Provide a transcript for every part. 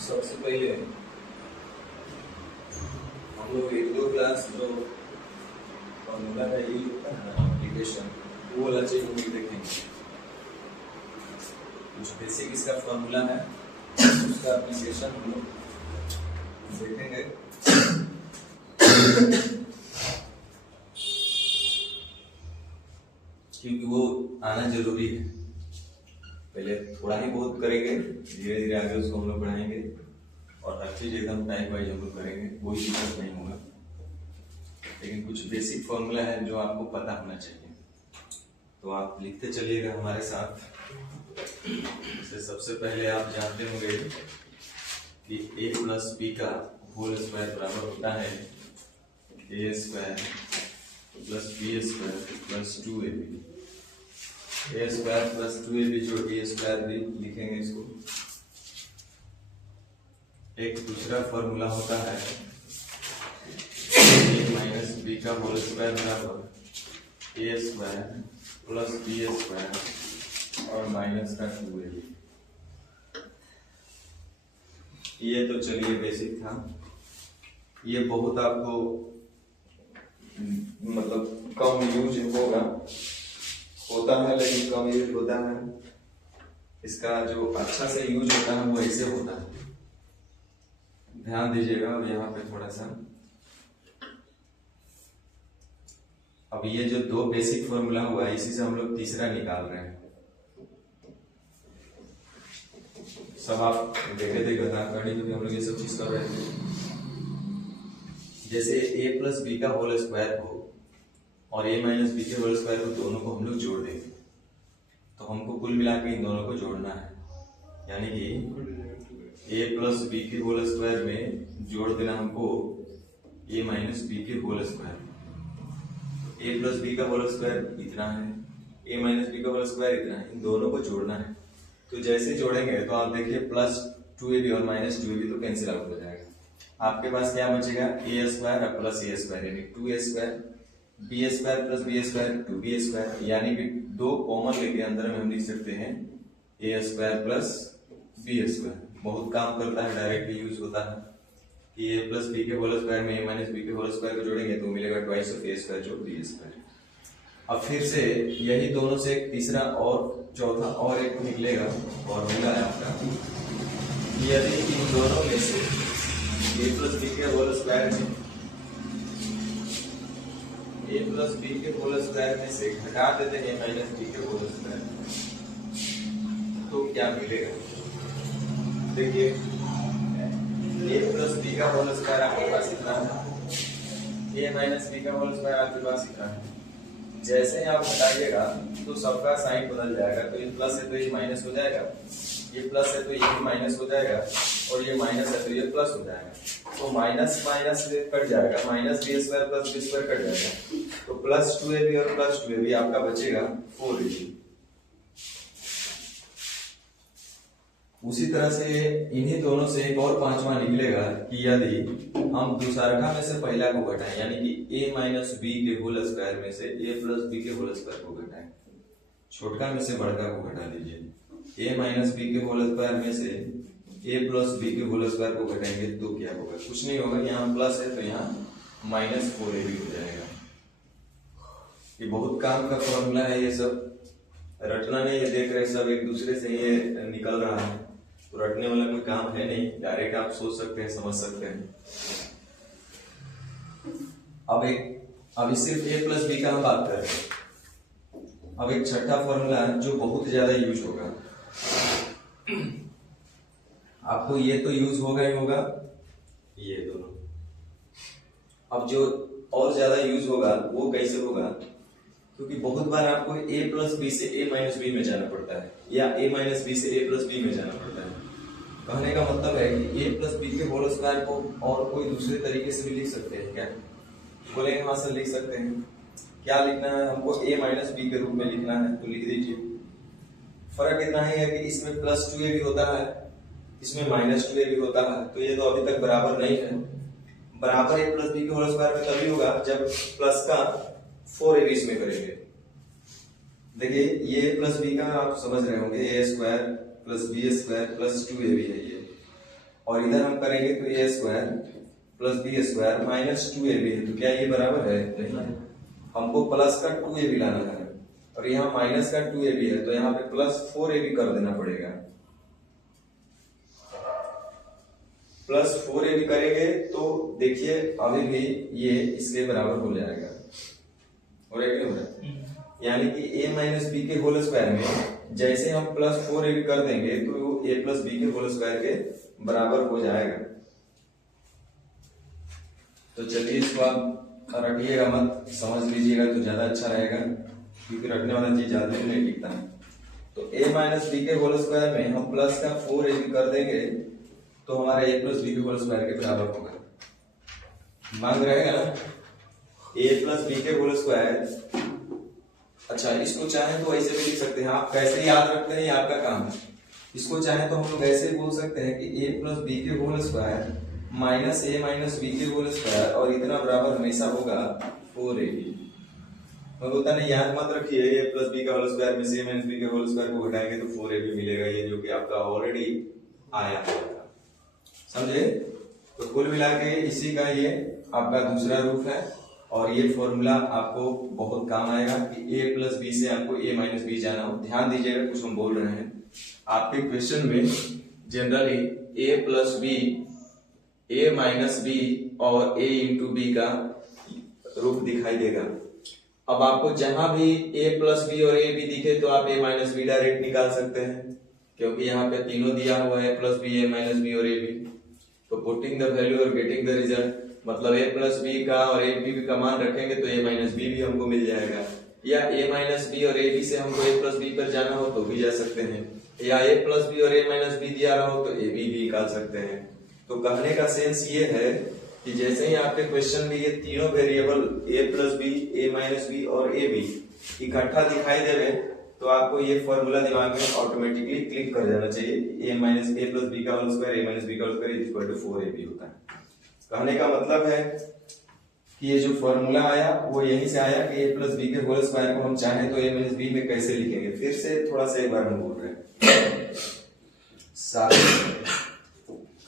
सबसे पहले हम लोग एक दो क्लास जो फॉर्मूला का यूज होता है ना एप्लीकेशन, वो वाला चीज हम लोग देखेंगे। कुछ बेसिक इसका फॉर्मूला है, उसका एप्लीकेशन हम लोग देखेंगे। क्योंकि वो आना जरूरी है। पहले थोड़ा ही बहुत करेंगे, धीरे धीरे आगे उसको हम लोग बढ़ाएंगे और हर चीज एकदम टाइम वाइज हम लोग करेंगे, कोई दिक्कत नहीं होगा। लेकिन कुछ बेसिक फॉर्मूला है जो आपको पता होना चाहिए, तो आप लिखते चलिएगा हमारे साथ। सबसे पहले आप जानते होंगे कि a प्लस बी का होल स्क्वायर बराबर होता है a square plus B square plus 2ab। a square plus 2ab जो a स्क्वायर भी लिखेंगे इसको। एक दूसरा फॉर्मूला होता है a माइनस बी का होल स्क्वायर बराबर a square plus B square और माइनस का 2ab। ये तो चलिए बेसिक था। ये बहुत आपको मतलब कम यूज होता है, लेकिन कम यूज होता है। इसका जो अच्छा से यूज होता है वो ऐसे होता है, ध्यान दीजिएगा। यहाँ पे थोड़ा सा अब ये जो दो बेसिक फॉर्मूला हुआ है, इसी से हम लोग तीसरा निकाल रहे हैं। सब आप देखे थे गणना करने में भी हम लोग ये सब चीज कर रहे थे। जैसे a प्लस बी का होल स्क्वायर को और a माइनस बी के होल स्क्वायर को, दोनों को हम लोग जोड़ देंगे, तो हमको कुल मिला के इन दोनों को जोड़ना है। यानी कि a प्लस बी के होल स्क्वायर में जोड़ देना हमको a माइनस बी के whole square. a plus B का होल स्क्वायर इतना है, a माइनस बी का होल स्क्वायर इतना है, इन दोनों को जोड़ना है। तो जैसे जोड़ेंगे तो आप देखिए प्लस 2ab और माइनस 2ab तो कैंसिल आउट हो जाएगा। आपके पास क्या बचेगा a स्क्वायर और प्लस a स्क्वायर, यानी 2a square, b square plus b square 2b square. यानी कि दो कॉमन लेके अंदर में हम लिख सकते हैं a square plus b square. बहुत काम करता है, डायरेक्ट यूज होता है कि a प्लस b के होल स्क्वायर में a माइनस b के होल स्क्वायर को जोड़ेंगे तो मिलेगा ट्वाइस ऑफ a स्क्वायर जो b स्क्वायर। अब फिर से यही दोनों से एक तीसरा और चौथा और एक निकलेगा फॉर्मूला है आपका। यदि इन दोनों में से a प्लस बी के होल स्क्वायर में a प्लस बी के होल स्क्वायर में से घटा देते हैं a माइनस बी के होल स्क्वायर, तो क्या मिलेगा? देखिए a प्लस बी का होल स्क्वायर आपके पास इतना है, a माइनस बी का होल स्क्वायर आपके पास इतना है। जैसे ही आप हटाइएगा तो सबका साइन बदल जाएगा। तो ये प्लस है तो ये माइनस हो जाएगा, ये प्लस है तो ये भी माइनस हो जाएगा, और ये माइनस है तो ये प्लस हो जाएगा। तो माइनस माइनस कट जाएगा, minus B square plus B square cut जाएगा। तो प्लस 2ab और प्लस 2ab आपका बचेगा 4ab। उसी तरह से इन्हीं दोनों से एक और पांचवा निकलेगा कि यदि हम दूसरा में से पहला को घटाएं, यानी कि a माइनस बी के होल स्क्वायर में से a प्लस बी के होल स्क्वायर को घटाएं, छोटका में से बड़का को घटा दीजिए। a माइनस बी के होल स्क्वायर में से a प्लस बी के होल स्क्वायर को घटाएंगे तो क्या होगा? कुछ नहीं होगा, यहाँ प्लस है तो यहाँ माइनस 4ab हो जाएगा। ये बहुत काम का फॉर्मूला है, ये सब रटना नहीं है। देख रहे सब एक दूसरे से ये निकल रहा है, तो रटने वाला कोई काम है नहीं, डायरेक्ट आप सोच सकते हैं, समझ सकते हैं। अब सिर्फ a प्लस बी का हम बात कर रहे हैं। अब एक छठा फॉर्मूला जो बहुत ज्यादा यूज होगा, आपको ये तो यूज होगा ही होगा, ये दोनों। अब जो और ज्यादा यूज होगा वो कैसे होगा? क्योंकि बहुत बार आपको a प्लस बी से a माइनस बी में जाना पड़ता है, या a माइनस बी से a प्लस बी में जाना पड़ता है। कहने का मतलब है कि a प्लस बी के होल स्क्वायर को और कोई दूसरे तरीके से भी लिख सकते हैं क्या? बोलेंगे हाँ सर लिख सकते हैं। क्या लिखना है हमको? a माइनस बी के रूप में लिखना है, तो लिख दीजिए। फर्क इतना ही है कि इसमें प्लस 2ab होता है, इसमें माइनस 2ab होता है, तो ये तो अभी तक बराबर नहीं है। बराबर a प्लस बी के होल स्क्वायर में तभी होगा जब प्लस का 4ab इसमें करेंगे। देखिए ये प्लस बी का आप समझ रहे होंगे, A square plus B square plus 2ab है ये, और इधर हम करेंगे तो A square plus B square minus 2ab है, तो क्या ये बराबर है? नहीं, हमको प्लस का 2ab लाना है और यहाँ माइनस का 2ab है, तो यहाँ पे प्लस 4ab कर देना पड़ेगा। प्लस 4ab करेंगे तो देखिए अभी भी ये इसके बराबर हो जाएगा, और एक हो रहा है, यानी कि a माइनस बी के होल स्क्वायर में जैसे हम प्लस 4ab कर देंगे तो a प्लस बी के होल स्क्वायर के बराबर हो जाएगा। तो चलिए इसको आप रटिएगा मत, समझ लीजिएगा तो ज्यादा अच्छा रहेगा, क्योंकि रटने वाला चीज ज्यादा नहीं टिकता है। तो a माइनस बी के होल स्क्वायर में हम प्लस का 4ab कर देंगे तो हमारा a प्लस बी के होल स्क्वायर के बराबर होगा। मांग रहेगा ना a प्लस बी के होल स्क्वायर। अच्छा, इसको चाहे तो ऐसे भी लिख सकते हैं, आप कैसे याद रखते हैं ये आपका काम है। इसको चाहे तो हम लोग ऐसे बोल सकते हैं कि a प्लस बी के whole square minus a minus B के होल स्क्वायर, और इतना बराबर हमेशा होगा 4ab। मैं बोलता नहीं, याद मत रखिए a प्लस बी का होल स्क्वायर में से a माइनस बी के होल स्क्वायर को घटाएंगे तो 4ab मिलेगा, ये जो कि आपका ऑलरेडी आया है, समझे? तो कुल मिला के इसी का ये आपका दूसरा रूप है, और ये फॉर्मूला आपको बहुत काम आएगा कि a प्लस बी से आपको a माइनस बी जाना हो। ध्यान दीजिएगा कुछ हम बोल रहे हैं, आपके क्वेश्चन में generally a plus B, a minus B और a इंटू बी का रूप दिखाई देगा। अब आपको जहां भी a प्लस बी और a बी दिखे तो आप a माइनस बी डायरेक्ट निकाल सकते हैं, क्योंकि यहाँ पे तीनों दिया हुआ है, plus B, a minus B और a बी। तो पुटिंग द वैल्यू और गेटिंग द रिजल्ट, मतलब a प्लस बी का और a बी का मान रखेंगे तो a माइनस बी भी हमको मिल जाएगा, या a माइनस बी और a बी से हमको a प्लस बी पर जाना हो तो भी जा सकते हैं, या a प्लस बी और a माइनस बी दिया रहा हो तो a बी भी निकाल सकते हैं। तो कहने का सेंस ये है कि जैसे ही आपके क्वेश्चन में ये तीनों variable a plus B, a minus B और a बी इकट्ठा दिखाई देवे तो आपको ये फॉर्मूला दिमाग में ऑटोमेटिकली क्लिक कर जाना चाहिए, a minus a plus B का whole square, a minus B का whole square equal to 4ab होता है। कहने का मतलब है कि ये जो फॉर्मूला आया वो यहीं से आया कि a प्लस बी के होल स्क्वायर को हम चाहें तो a माइनस बी में कैसे लिखेंगे। फिर से थोड़ा सा एक बार हम बोल रहे हैं,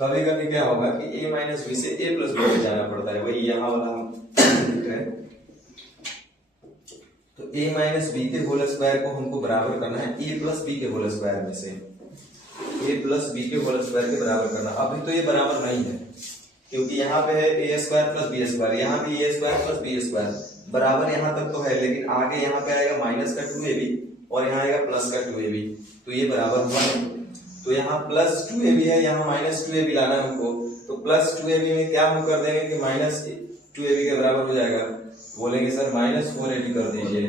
कभी कभी क्या होगा कि a माइनस बी से a प्लस बी में जाना पड़ता है, वही यहाँ वाला हम लिख रहे हैं। तो a माइनस बी के होल स्क्वायर को हमको बराबर करना है a प्लस बी के होल स्क्वायर में से, a प्लस बी के होल स्क्वायर के बराबर करना। अभी तो ये बराबर नहीं है, क्योंकि यहाँ पे है a square plus B square, यहाँ भी a square plus B square बराबर यहाँ तक तो है, लेकिन आगे यहाँ पे आएगा माइनस का 2ab और यहाँ आएगा प्लस का 2ab, तो ये बराबर हुआ नहीं। तो यहाँ प्लस 2ab है, यहाँ माइनस 2ab लाना है हमको, तो प्लस 2ab में क्या हम कर देंगे कि माइनस 2ab के बराबर हो जाएगा। बोलेंगे सर माइनस 4ab कर दीजिए,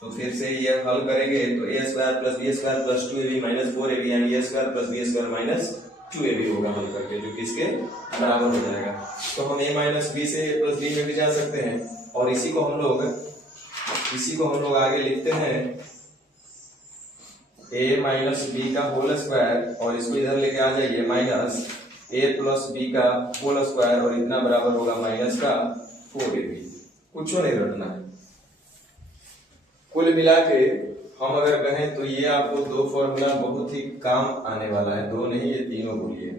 तो फिर से ये हल करेंगे तो a square plus B square plus 2ab minus 4ab, यानी a square plus B square minus 2ab होगा हल करके, जो कि इसके बराबर हो जाएगा। तो हम a माइनस बी से a प्लस बी में भी जा सकते हैं, और इसी को हम लोग आगे लिखते हैं a माइनस बी का होल स्क्वायर, और इसको इधर लेके आ जाइए माइनस a प्लस बी का होल स्क्वायर, और इतना बराबर होगा माइनस का 4ab। कुछ नहीं रटना है। कुल मिला के हम अगर कहें तो ये आपको दो फॉर्मूला बहुत ही काम आने वाला है, दो नहीं ये तीनों बोलिए।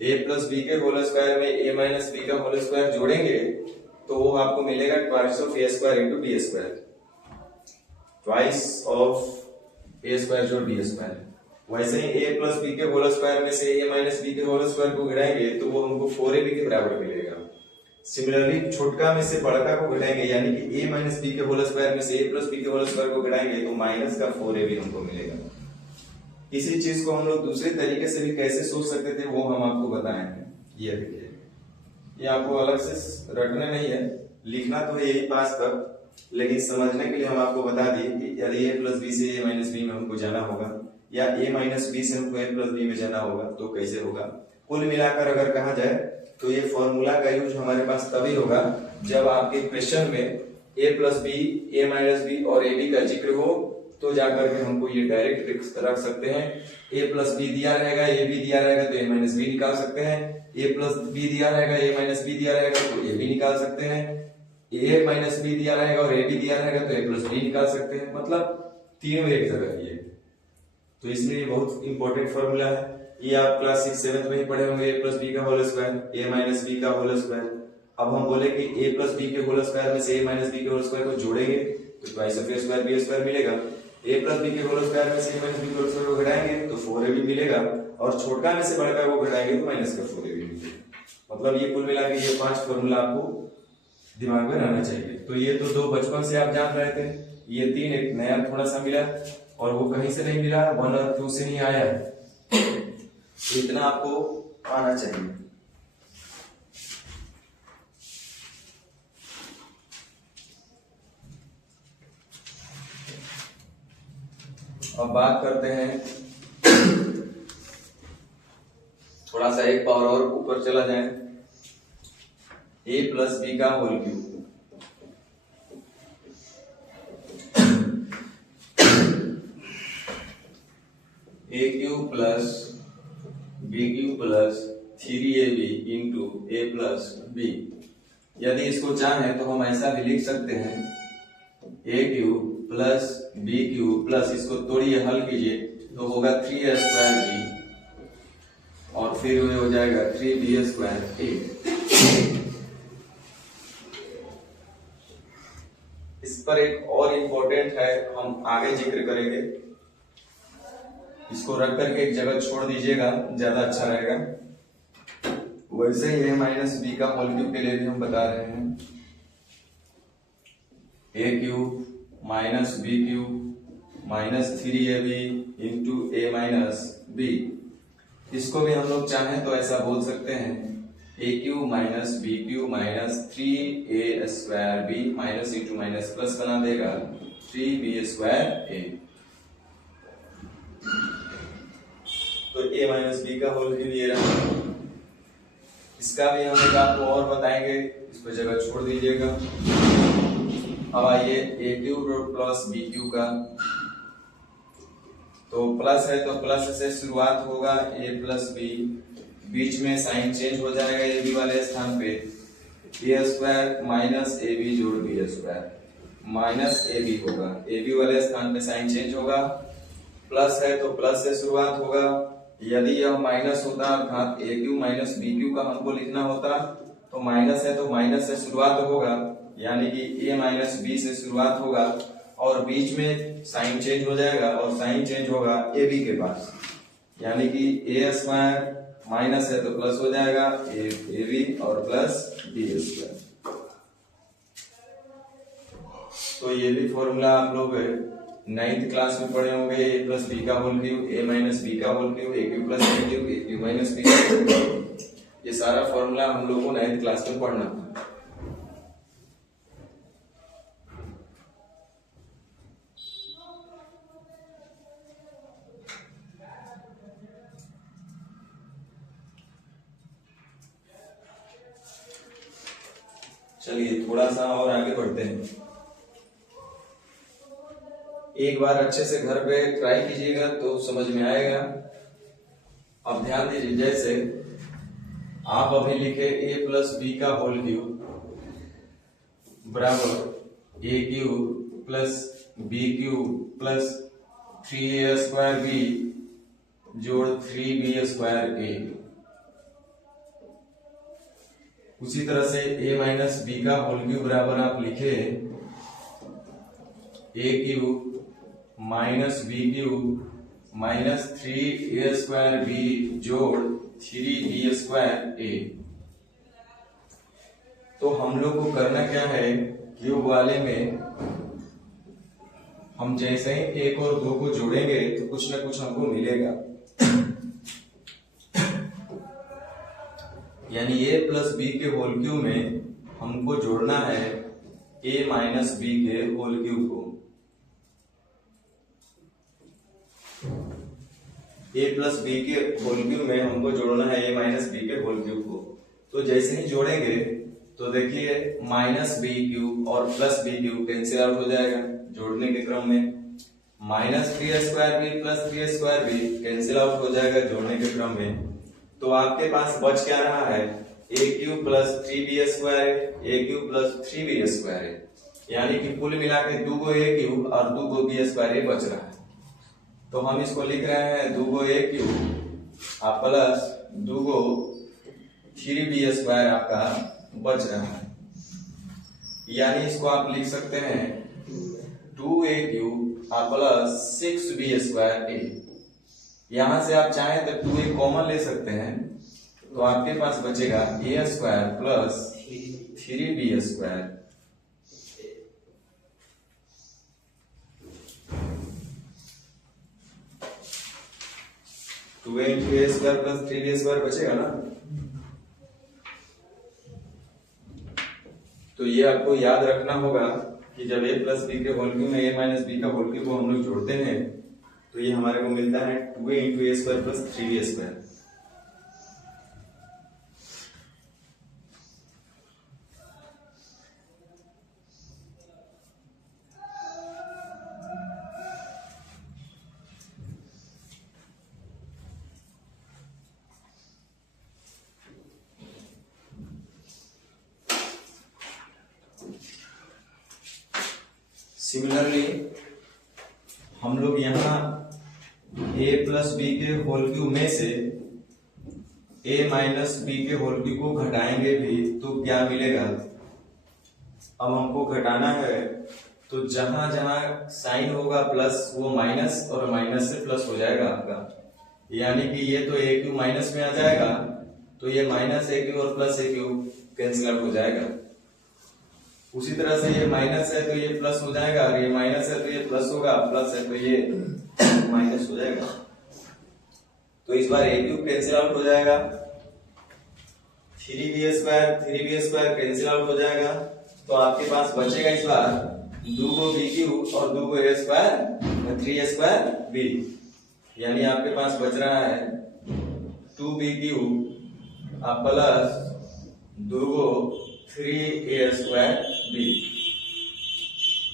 a प्लस बी के होल स्क्वायर में a माइनस बी का होल स्क्वायर जोड़ेंगे तो वो आपको मिलेगा twice of a square into B square, twice of a square जोड़ बी स्क्वायर। वैसे ही a प्लस बी के होल स्क्वायर में से a माइनस बी के होल स्क्वायर को घटाएंगे तो वो हमको 4ab के बराबर मिलेगा। सिमिलरली छोटका में से बड़का को घटाएंगे, यानी कि a माइनस बी के होल स्क्वायर में से a प्लस बी के होल स्क्वायर को घटाएंगे तो माइनस का 4ab हमको मिलेगा। इसी चीज को हम लोग दूसरे तरीके से भी कैसे सोच सकते थे वो हम आपको बताए हैं। ये देखिए, ये आपको अलग से रटने नहीं है, लिखना तो है यही 5 तक, लेकिन समझने के लिए हम आपको बता दिए कि यदि a प्लस बी से a माइनस बी में हमको जाना होगा, या a माइनस बी से हमको a प्लस बी में जाना होगा तो कैसे होगा। कुल मिलाकर अगर कहा जाए तो ये फॉर्मूला का यूज हमारे पास तभी होगा जब आपके क्वेश्चन में a plus B, a minus B और a बी का जिक्र हो, तो जाकर के हमको ये डायरेक्ट रख सकते हैं। a प्लस बी दिया रहेगा, a बी दिया रहेगा तो a माइनस बी निकाल सकते हैं, a प्लस बी दिया रहेगा, a माइनस बी दिया रहेगा तो a बी निकाल सकते हैं। ए माइनस बी दिया रहेगा और ए भी दिया रहेगा तो ए प्लस बी निकाल सकते हैं, मतलब तीनों एक जगह ये। तो इसलिए बहुत इंपॉर्टेंट फॉर्मूला है ये। आप क्लास 6-7 में ही पढ़े होंगे, ए प्लस बी का whole square, A minus B का होल स्क्वायर। अब हम बोले कि ए प्लस बी के होल स्क्वायर में से ए माइनस बी के होल स्क्वायर को जोड़ेंगे तो twice of A square B square मिलेगा। ए प्लस बी के होल स्क्वायर में से ए माइनस बी के होल स्क्वायर को घटाएंगे तो 4ab मिलेगा, और छोटका में से बड़का को घटाएंगे तो माइनस का 4ab मिलेगा। मतलब ये कुल मिला के ये 5 फॉर्मूला आपको दिमाग में रहना चाहिए। तो ये तो 2 बचपन से आप जान रहे थे, ये 3 एक नया थोड़ा सा मिला, और वो कहीं से नहीं मिला, 1 और 2 से नहीं आया। तो इतना आपको आना चाहिए। अब बात करते हैं, थोड़ा सा एक पावर और ऊपर चला जाए, ए प्लस बी का whole cube. A cube plus B cube plus 3ab into A plus B. यदि इसको चाहें तो हम ऐसा भी लिख सकते हैं, A cube plus B cube plus, इसको तोड़िए हल कीजिए तो होगा 3a स्क्वायर बी, और फिर हो जाएगा 3b स्क्वायर ए। इस पर एक और इम्पोर्टेंट है, हम आगे जिक्र करेंगे, इसको रख करके एक जगह छोड़ दीजिएगा, ज्यादा अच्छा रहेगा। वैसे ही ए माइनस बी का होल क्यूब के लिए भी हम बता रहे हैं, A cube minus B cube minus 3ab into A minus B. इसको भी हम लोग चाहें तो ऐसा बोल सकते हैं, A cube minus B cube minus 3a square B minus into minus plus बना देगा 3b स्क्वायर ए। तो ए माइनस बी का होल क्यूब ये रहा। इसका भी हम एक आपको और बताएंगे, इस पर जगह छोड़ दीजिएगा। अब आइए ए क्यूब प्लस बी क्यूब का, तो प्लस है तो प्लस से शुरुआत होगा, ए प्लस बी, बीच में साइन चेंज हो जाएगा ए बी वाले स्थान पे, A square minus A B जोड़ B square minus A B होगा, ए बी वाले स्थान पे साइन चेंज होगा। प्लस है तो प्लस से शुरुआत होगा, यदि यह माइनस होता अर्थात ए क्यू माइनस बी क्यू का हमको लिखना होता, तो माइनस है तो माइनस से शुरुआत होगा, यानी कि ए माइनस बी से शुरुआत होगा, और बीच में साइन चेंज हो जाएगा और साइन चेंज होगा ए बी के पास, यानी कि ए स्क्वायर माइनस है तो प्लस हो जाएगा ए बी और प्लस बी स्क्वायर। तो ये भी फॉर्मूला आप लोग 9th क्लास में पढ़े होंगे, ए प्लस बी का whole cube, a minus B का whole cube, A cube plus B cube, A cube minus B cube. ये सारा फॉर्मूला हम लोगों को 9th क्लास में पढ़ना था। चलिए थोड़ा सा और आगे बढ़ते हैं। एक बार अच्छे से घर पे ट्राई कीजिएगा तो समझ में आएगा। अब ध्यान दीजिए, जैसे आप अभी लिखे ए प्लस बी का होल क्यूब बराबर ए cube plus B cube plus 3a square B जोड़ 3b स्क्वायर ए। उसी तरह से a माइनस बी का होल क्यूब बराबर आप लिखे A cube minus B cube minus 3a square B जोड़ 3b स्क्वायर ए। तो हम लोग को करना क्या है, क्यूब वाले में हम जैसे ही 1 और 2 को जोड़ेंगे तो कुछ ना कुछ हमको मिलेगा, यानी a प्लस बी के होल क्यूब में हमको जोड़ना है a माइनस बी के होल क्यूब को। a प्लस बी के होल क्यूब में हमको जोड़ना है a माइनस बी के होल क्यूब को। तो जैसे ही जोड़ेंगे तो देखिए माइनस बी क्यूब और plus B cube cancel out हो जाएगा जोड़ने के क्रम में, minus 3 square B plus 3 square B cancel out हो जाएगा जोड़ने के क्रम में। तो आपके पास बच क्या रहा है, ए क्यूब प्लस 3b स्क्वायर है, ए क्यूब प्लस 3b स्क्वायर है, यानी कि कुल मिला के 2 ए क्यूब और 2 बी स्क्वायर ये बच रहा है। तो हम इसको लिख रहे हैं 2 ए क्यूब और प्लस 2 3b स्क्वायर आपका बच रहा है, यानी इसको आप लिख सकते हैं 2a क्यूब और प्लस 6b स्क्वायर ए। यहां से आप चाहें तो 2a कॉमन ले सकते हैं, तो आपके पास बचेगा a square plus 3b square. Two A into A square plus 3b square बचेगा ना। तो ये आपको याद रखना होगा कि जब a प्लस बी के होल क्यूब में a माइनस बी का होल क्यूब को हम लोग जोड़ते हैं तो ये हमारे को मिलता है 2a into A square plus 3b square. Similarly हम लोग यहाँ a प्लस बी के होल क्यूब में से a माइनस बी के होल क्यूब को घटाएंगे भी तो क्या मिलेगा। अब हमको घटाना है तो जहां जहां साइन होगा प्लस वो माइनस और माइनस से प्लस हो जाएगा आपका, यानी कि ये तो a क्यूब माइनस में आ जाएगा तो ये माइनस a क्यूब और plus a cube cancel out हो जाएगा। उसी तरह से ये माइनस है तो ये प्लस हो जाएगा और ये माइनस है तो ये प्लस होगा, प्लस है तो ये माइनस हो जाएगा। तो इस बार a क्यूब कैंसिल आउट हो जाएगा, 3b स्क्वायर कैंसिल आउट हो जाएगा, तो आपके पास बचेगा इस बार 2 b क्यूब और 2 a स्क्वायर 3 स्क्वायर b, यानी आपके पास बच रहा है 2b cube plus 2 3a square b।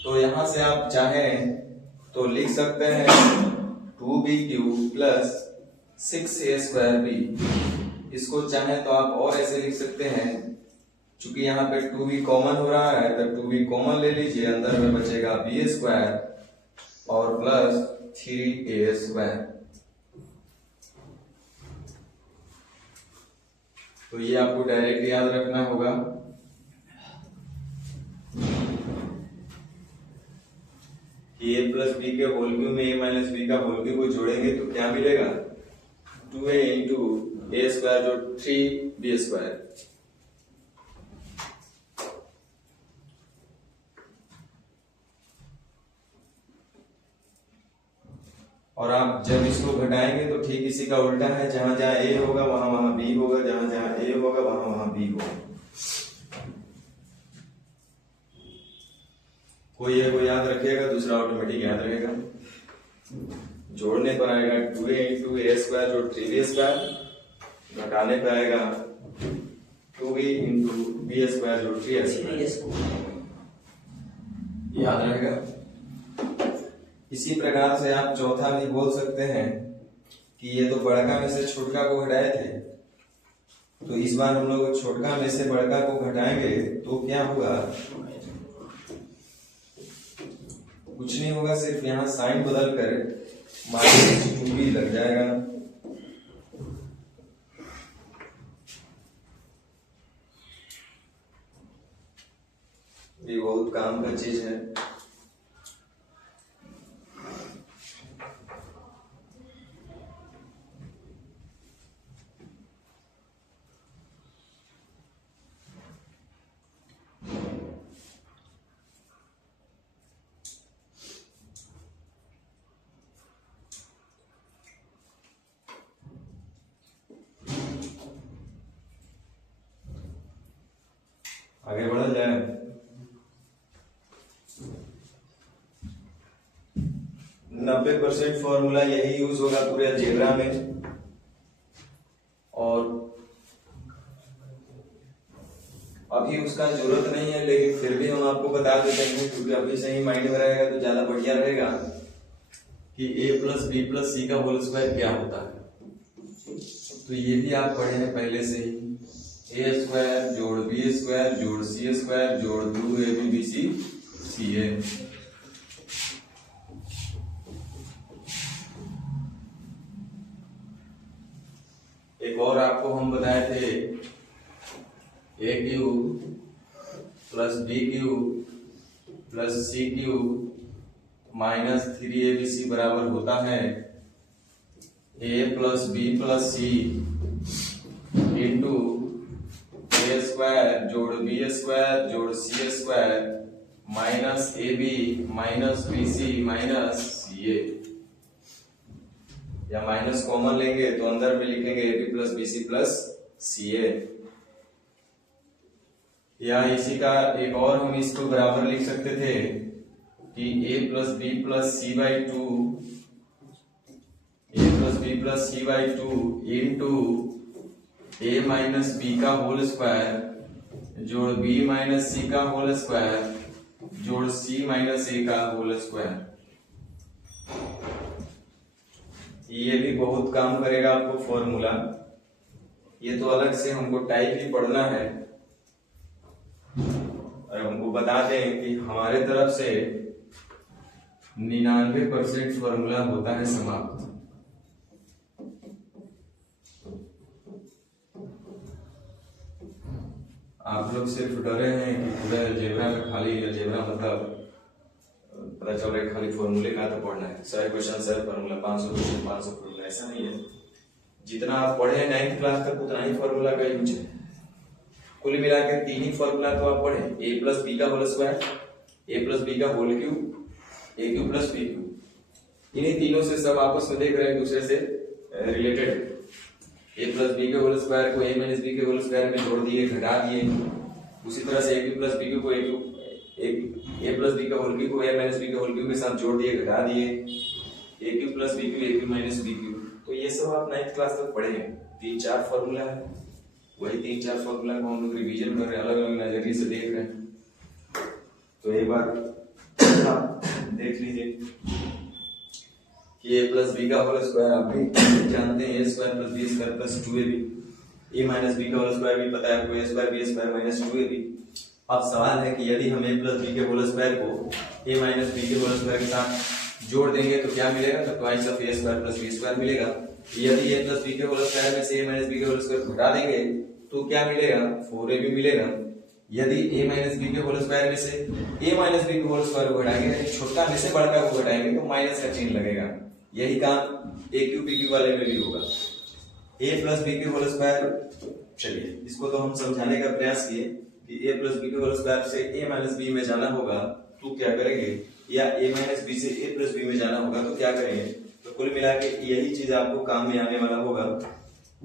तो यहां से आप चाहें तो लिख सकते हैं 2b cube plus 6a square b। इसको चाहें तो आप और ऐसे लिख सकते हैं, चूंकि यहाँ पे 2b कॉमन हो रहा है तो 2b कॉमन ले लीजिए, अंदर में बचेगा b स्क्वायर और प्लस 3a स्क्वायर। तो ये आपको डायरेक्ट याद रखना होगा कि a प्लस बी के होल क्यूब में a माइनस बी का होल क्यूब को जोड़ेंगे तो क्या मिलेगा 2a इंटू ए स्क्वायर जो 3b स्क्वायर। और आप जब इसको घटाएंगे तो ठीक इसी का उल्टा है, जहां जहां a होगा वहां वहां b होगा, जहां जहां a होगा वहां वहां b होगा। कोई है वो याद रखिएगा, दूसरा ऑटोमेटिक याद रहेगा। जोड़ने पर आएगा 2a इंटू ए स्क्वायर जो 3b स्क्वायर, घटाने पर आएगा 2b इंटू बी स्क्वायर जो 3a स्क्वायर। याद रहेगा। इसी प्रकार से आप चौथा भी बोल सकते हैं कि ये तो बड़का में से छोटका को घटाए थे, तो इस बार हम लोग छोटका में से बड़का को घटाएंगे तो क्या होगा, कुछ नहीं होगा, सिर्फ यहाँ साइन बदल कर -2b लग जाएगा। ये बहुत काम का चीज है। आगे बढ़ा जाए। 90% फॉर्मूला यही यूज होगा पूरे अलजेब्रा में। और अभी उसका जरूरत नहीं है, लेकिन फिर भी हम आपको बता देते हैं क्योंकि अभी से ही माइंड में रहेगा तो ज्यादा बढ़िया रहेगा कि a plus B plus c का होल स्क्वायर क्या होता है। तो ये भी आप पढ़े हैं पहले से ही, ए स्क्वायर जोड़ बी स्क्वायर जोड़ सी स्क्वायर जोड़ 2ab bc ca। एक और आपको हम बताए थे A cube plus B cube plus C cube minus 3abc बराबर होता है A plus B plus C into A square जोड़ बी स्क्वायर जोड़ C square minus A B minus B C minus C A. या minus common लेंगे तो अंदर में लिखेंगे A B plus B C plus C A. या इसी का एक और हम इसको बराबर लिख सकते थे कि ए plus B plus C by two A plus B plus C by two into A minus B का होल स्क्वायर जोड़ बी माइनस सी का होल स्क्वायर जोड़ सी माइनस ए का होल स्क्वायर। ये भी बहुत काम करेगा आपको फॉर्मूला। ये तो अलग से हमको टाइप ही पढ़ना है और हमको बता दें कि हमारे तरफ से 99% फॉर्मूला होता है समाप्त। आप लोग सिर्फ डरे हैं कि पूरा अलजेब्रा में खाली अलजेब्रा मतलब पता चल रहा है खाली फॉर्मूले का तो पढ़ना है, 100 क्वेश्चन 100 फॉर्मूला, 500 क्वेश्चन 500 फॉर्मूला, ऐसा नहीं है। जितना आप पढ़े हैं 9th क्लास तक उतना ही फॉर्मूला का यूज है। कुल मिला के 3 ही फॉर्मूला तो आप पढ़े, ए प्लस बी का whole square, a plus B का whole cube, A cube plus B cube. इन्हीं तीनों से सब आपस में देख रहे हैं दूसरे से रिलेटेड। ए प्लस बी के होल स्क्वायर को ए माइनस बी के होल स्क्वायर में जोड़ दिए, घटा दिए। उसी तरह से ए क्यूब प्लस बी क्यूब को ए प्लस बी का होल क्यूब को ए माइनस बी के होल क्यूब के साथ जोड़ दिए, घटा दिए। ए cube plus B cube A cube minus B cube. तो ये सब आप 9th क्लास तक पढ़े हैं। 3-4 फॉर्मूला है, वही 3-4 फॉर्मूला को हम लोग रिवीजन कर रहे हैं, अलग अलग नजरिए से देख रहे हैं। तो एक बार देख लीजिए कि ए प्लस बी का होल स्क्वायर आप भी जानते हैं, a square plus B square plus 2ab। A minus B का होल स्क्वायर भी पता है आपको, a square B square minus 2ab। अब सवाल है कि यदि हम ए प्लस बी के होल स्क्वायर को ए माइनस बी के होल स्क्वायर के साथ जोड़ देंगे तो क्या मिलेगा? तो twice of A square plus B square मिलेगा। यदि ए प्लस बी के होल स्क्वायर में से ए माइनस बी के होल स्क्वायर घटा देंगे तो क्या मिलेगा? 4ab मिलेगा। यदि ए माइनस बी के होल स्क्वायर में से ए माइनस बी के होल स्क्वायर को घटाएंगे, यानी छोटा में से बड़का को घटाएंगे तो माइनस का चिन्ह लगेगा। यही काम ए क्यू बी क्यू वाले में भी होगा। ए प्लस बी के होल स्क्वायर, चलिए इसको तो हम समझाने का प्रयास किए कि ए प्लस बी के होल स्क्वायर से ए माइनस बी में जाना होगा तो क्या करेंगे, या ए माइनस बी से ए प्लस बी में जाना होगा तो क्या करेंगे। तो कुल मिला के यही चीज आपको काम में आने वाला होगा।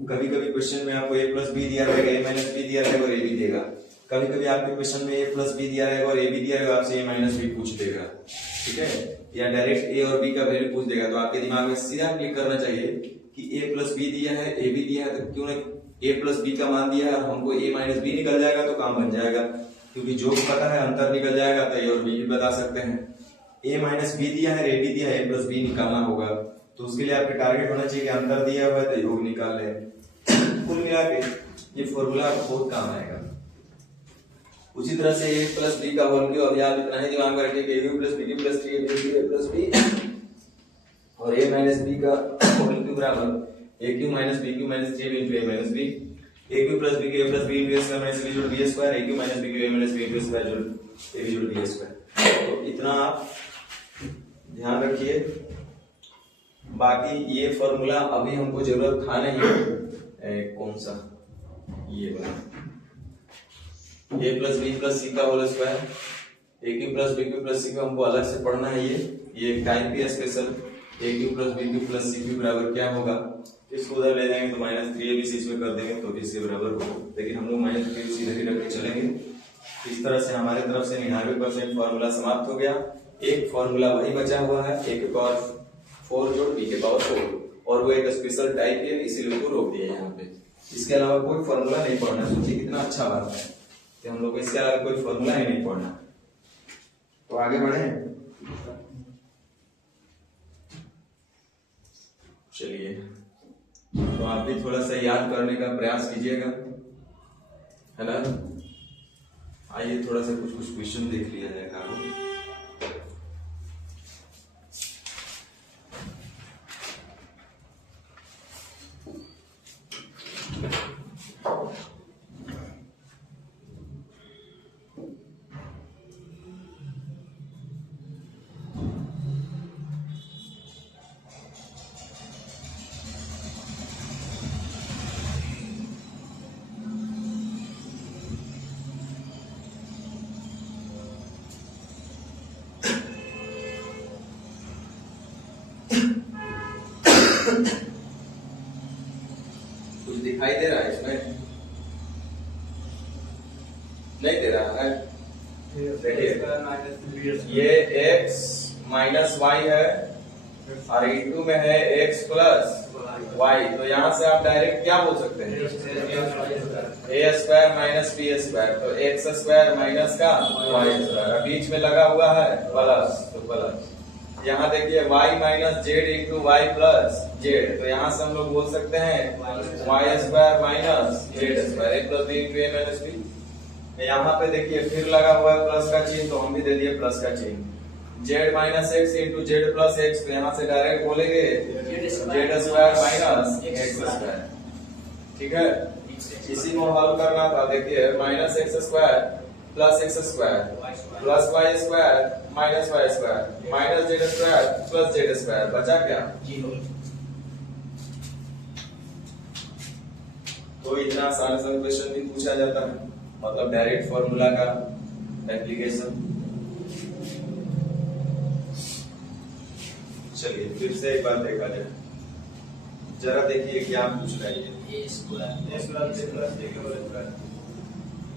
कभी कभी क्वेश्चन में आपको ए प्लस बी दिया रहेगा, ए माइनस बी दिया रहेगा और ए बी देगा। कभी कभी आपके क्वेश्चन में ए प्लस बी दिया रहेगा और ए बी दिया रहेगा, आपसे ए माइनस बी पूछ देगा, ठीक है, या डायरेक्ट ए और बी का वैल्यू पूछ देगा। तो आपके दिमाग में सीधा क्लिक करना चाहिए कि ए प्लस बी दिया है, ए बी दिया है, तो क्यों नहीं ए प्लस बी का मान दिया है और हमको ए माइनस बी निकल जाएगा तो काम बन जाएगा। क्योंकि जो पता है अंतर निकल जाएगा तो ए और बी भी बता सकते हैं। ए माइनस बी दिया है, ए बी दिया है, ए प्लस बी निकालना होगा तो उसके लिए आपके टारगेट होना चाहिए कि अंतर दिया हुआ है तो योग निकाल ले। कुल मिला के ये फॉर्मूला आपको बहुत काम आएगा। उसी तरह से ए प्लस बी का होल क्यूब, अब याद इतना ही दिमाग में रखिए कि ए plus B plus 3 plus B और ए माइनस बी का होल क्यूब बराबर ए cube minus B cube minus 3 into a minus b. A cube plus B cube a plus b into a square minus b जोड़ B square, a cube minus B cube a minus b into a square जोड़ A B जोड़ B square. तो इतना आप ध्यान रखिए। बाकी ये फॉर्मूला अभी हमको जरूरत था नहीं, कौन सा ये वाला a plus B plus c का whole square, a cube plus B cube plus c को हमको अलग से पढ़ना है। ये एक टाइप भी है special. A cube plus B cube plus C cube बराबर क्या होगा, इसको उधर ले जाएंगे तो माइनस 3ab इसमें कर देंगे तो इसके बराबर होगा। लेकिन हम लोग माइनस 3 सीधे ही रख के चलेंगे। इस तरह से हमारे तरफ से 99% फॉर्मूला समाप्त हो गया। एक फॉर्मूला वही बचा हुआ है, ए के पावर 4 जोड़ बी के पावर 4, और वो एक स्पेशल टाइप है इसीलिए उसको रोक दिया यहाँ पे। इसके अलावा कोई फॉर्मूला नहीं पढ़ना। सोचिए कितना अच्छा बात है कि हम लोग इसके अलावा कोई फॉर्मूला ही नहीं पढ़ना। तो आगे बढ़े, चलिए तो आप भी थोड़ा सा याद करने का प्रयास कीजिएगा। है ना। आइए थोड़ा सा कुछ कुछ क्वेश्चन देख लिया जाए कारो। कुछ दिखाई दे रहा है इसमें? नहीं दे रहा है। ये x माइनस वाई है और इंटू में है x प्लस वाई। तो यहाँ से आप डायरेक्ट क्या बोल सकते हैं? A square minus B square. तो एक्स स्क्वायर माइनस का वाई स्क्वायर, बीच में लगा हुआ है प्लस, तो प्लस। यहाँ देखिए y minus z into y plus z. तो यहाँ से हम लोग बोल सकते हैं y square minus Z square, a plus B into A minus b. यहाँ पे देखिए फिर लगा हुआ है प्लस का चिन्ह, तो हम भी दे दिए प्लस का चिन्ह। Z minus X into Z plus X. तो यहाँ से डायरेक्ट बोलेंगे Z square minus X square. ठीक है, इसी को हल करना था। देखिए minus X square plus X square plus Y square minus Y square minus Z square plus Z square, बचा क्या? तो इतना आसान क्वेश्चन भी पूछा जाता है, मतलब डायरेक्ट फॉर्मूला का एप्लीकेशन। चलिए फिर से एक बार देखा जाए, जरा देखिए क्या पूछ रहा है।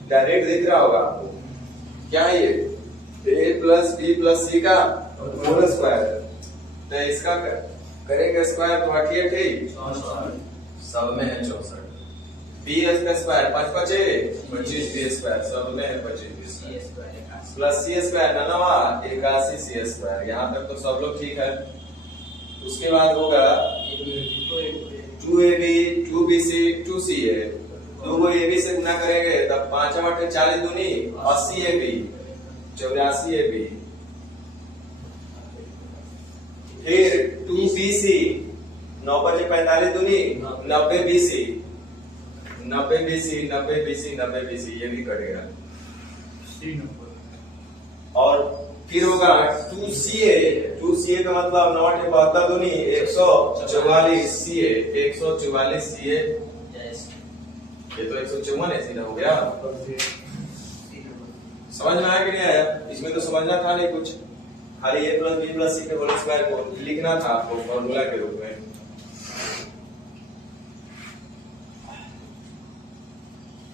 डायरेक्ट दिख रहा होगा आपको, क्या है ये? ए प्लस बी प्लस सी का होल स्क्वायर। तो इसका करेंगे स्क्वायर तो 88, सब में है 64। बी का स्क्वायर 5 5 25 बी स्क्वायर, सब में है 25 बी स्क्वायर प्लस सी स्क्वायर 89 81 सी स्क्वायर। यहाँ तक तो सब लोग ठीक है। उसके बाद होगा 2ab 2bc 2ca। 2 को ab से गुना करेंगे तब 5 8 40 दूनी 80ab 84ab। फिर 2bc 9 5 45 दूनी 90bc 90bc 90bc 90bc, ये भी कटेगा। और फिर होगा 2ca का मतलब 9 8 72 दूनी 144 ca 144 ca। ये तो 154 है, सीधा हो गया। समझ में आया कि नहीं आया? इसमें तो समझना था नहीं कुछ, खाली a प्लस बी प्लस सी के होल स्क्वायर को लिखना था आपको फॉर्मूला के रूप में।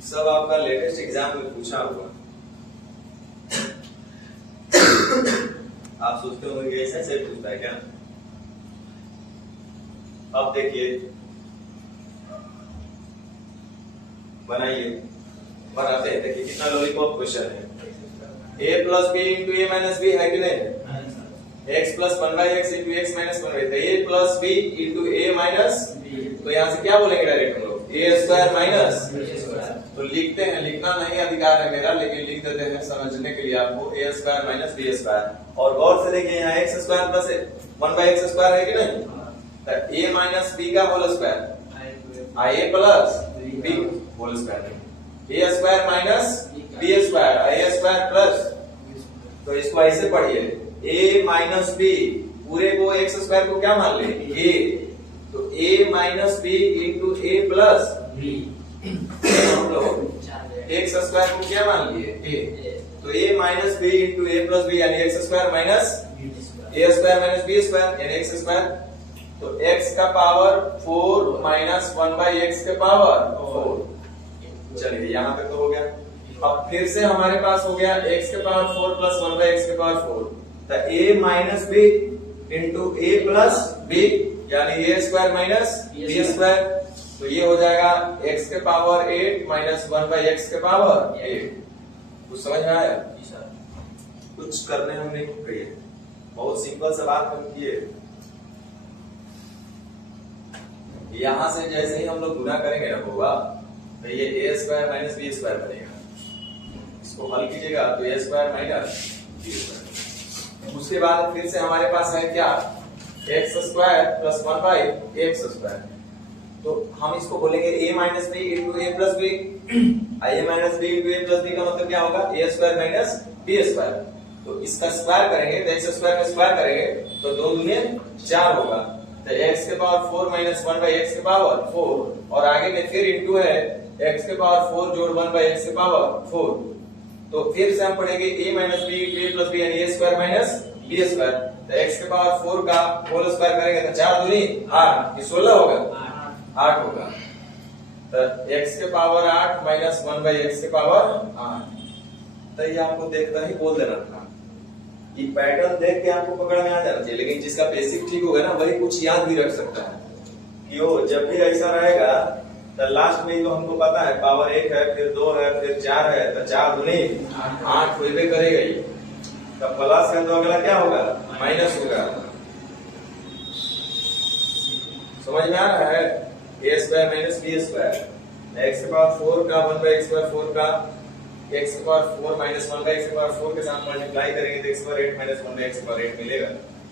सब आपका लेटेस्ट एग्जाम में पूछा हुआ। आप सोचते होंगे ऐसा ऐसे पूछता है क्या? अब देखिए, बनाइए, बनाते हैं। देखिए कितना लॉलीपॉप क्वेश्चन है। a plus B into A minus B है कि नहीं? x plus 1/x into x minus 1/, तो a plus B into A minus B. तो यहाँ से क्या बोलेंगे डायरेक्ट हम लोग? A square minus. तो लिखते हैं, लिखना नहीं अधिकार है मेरा, लेकिन लिख देते हैं समझने के लिए आपको। A square minus B square. और गौर से देखिए यहाँ x square plus 1/x square है कि नहीं? तो a माइनस बी का होल स्क्वायर आई ए प्लस बी होल स्क्वायर। ए स्क्वायर माइनस बी स्क्वायर ए स्क्वायर प्लस। तो इसको ऐसे पढ़िए, a माइनस बी पूरे को एक्स स्क्वायर को क्या मान ले? a। तो a minus B into A plus B. हम लोग एक्स स्क्वायर को क्या मान लिए? a। तो a minus B into A plus B यानी x square minus A square minus B square यानी एक्स स्क्वायर। तो x का पावर 4 माइनस 1/x के पावर 4। चलिए यहाँ तक तो हो गया। अब फिर से हमारे पास हो गया x के पावर 4 प्लस 1/x के पावर 4। तो a minus B into A plus B यानी A square minus B square. तो ये हो जाएगा x के पावर 8 माइनस 1/x के पावर 8। कुछ समझ में आया? कुछ करने हम नहीं किए, बहुत सिंपल सा बात हम किए। यहां से जैसे ही हम लोग गुना करेंगे ना होगा, तो ये A square minus B square बनेगा। इसको हल कीजिएगा तो A square minus B square. उसके बाद फिर से हमारे पास है क्या, X square plus 1 by X square. तो हम इसको बोलेंगे a minus B into A plus B. a minus B into A plus B का मतलब क्या होगा, A square minus B square. तो इसका स्क्वायर करेंगे तो एक्स स्क्वायर का स्क्वायर करेंगे तो 2 दूनी 4 होगा। तो x के पावर 4 माइनस 1 बाई एक्स के पावर 4 और आगे में फिर इंटू है x के पावर 4 जोड़ 1 बाई एक्स के पावर 4। तो फिर से हम पढ़ेंगे a minus B into A plus B यानी a square minus B square. तो x के पावर 4 का होल स्क्वायर करेंगे तो 4 दूनी 8, ये 16 होगा, 8 होगा। तो x के पावर 8 माइनस 1 बाई एक्स के पावर 8। तो ये आपको देखता ही बोल देना था, ये पैटर्न देख के आपको पकड़ में आ जाना चाहिए। लेकिन जिसका बेसिक ठीक होगा ना वही कुछ याद भी रख सकता है कि ओ जब भी ऐसा रहेगा तो लास्ट में तो हमको पता है पावर 1 है, फिर 2 है, फिर 4 है, तो 4 दूनी 8 होइबे करेगा ही। तो प्लस है तो अगला क्या होगा, माइनस होगा। समझ में आ रहा है, a square minus B square. X के पावर 4 का 1 बाई एक्स स्क्वायर 4 का x के पावर 4 माइनस 1 बाई x के पावर 4 के साथ मल्टीप्लाई करेंगे तो x power 8 minus 1 by x के पावर 8 मिलेगा।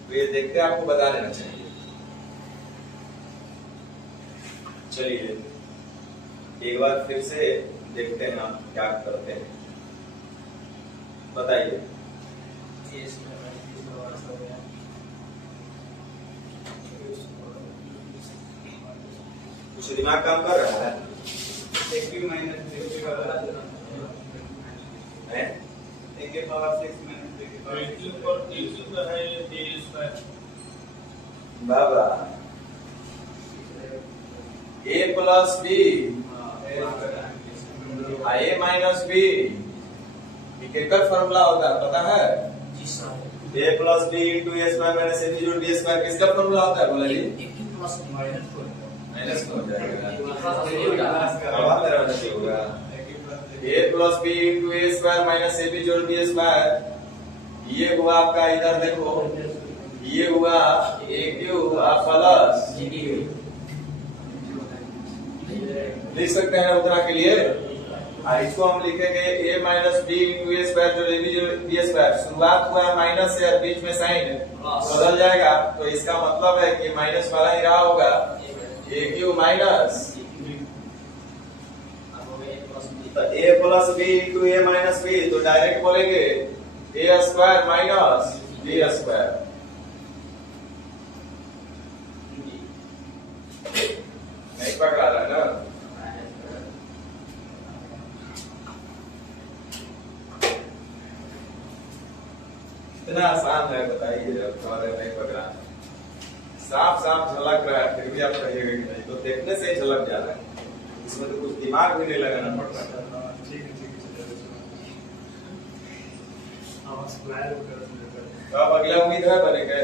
तो ये देखते आपको बता देना चाहिए। चलिए एक बार फिर से देखते हैं आप क्या करते हैं, बताइए। कुछ दिमाग काम कर रहा है, के पावर 6 माइनस 3 के पावर 6 पर है ये स्क्वायर बाबा a plus b a minus b केकर फार्मूला होता है पता है जी sir. a plus b into a square minus ab जोड़ b स्क्वायर किसका फार्मूला होता है बोला जी, प्लस माइनस हो जाएगा, अब मेरा नहीं होगा। a plus b into A square minus ab जोड़ b स्क्वायर, ये हुआ आपका, इधर देखो ये हुआ a क्यूब प्लस लिख सकते हैं उतना के लिए। इसको हम लिखेंगे a minus b into A square जोड़ ab जोड़ b स्क्वायर। शुरुआत हुआ है माइनस से और बीच में साइन बदल जाएगा तो इसका मतलब है कि माइनस वाला ही रहा होगा, a क्यूब माइनस तो a plus b into a minus b, तो डायरेक्ट बोलेंगे a square minus b square. नहीं पकड़ा रहा ना, इतना आसान है बताइए, और नहीं पकड़ा, साफ साफ झलक रहा है फिर भी आप कहिएगा कि नहीं, तो देखने से ही झलक जा रहा है, इसमें तो कुछ दिमाग भी नहीं लगाना पड़ता है। तो अब अगला उम्मीद है बनेगा,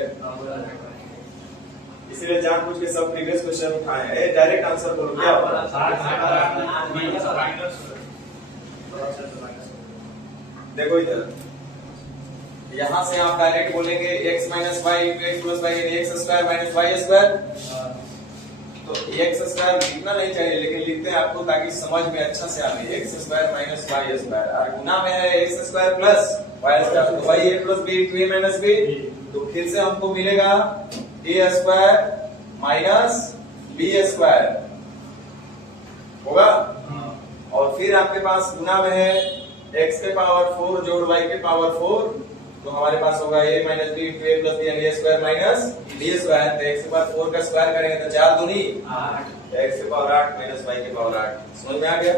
इसलिए जानबूझ के सब प्रीवियस क्वेश्चन उठाए हैं। डायरेक्ट आंसर बोलो क्या होगा, देखो इधर यहाँ से आप डायरेक्ट बोलेंगे x minus y into x plus y यानी x square minus Y square. तो एक्स स्क्वायर लिखना नहीं चाहिए लेकिन लिखते हैं आपको ताकि समझ में अच्छा से आए, X square minus Y square और गुना में है X square plus Y square, तो Y A plus B into A minus B. तो फिर से हमको मिलेगा A square minus B square होगा, और फिर आपके पास गुना में है x के पावर 4 जोड़ y के पावर 4, तो हमारे पास होगा a minus B into A plus B यानी a square minus b square. तो x के पावर 4 का स्क्वायर करेंगे तो 4 दूनी 8, तो x के पावर 8 माइनस y के पावर 8। समझ में आ गया?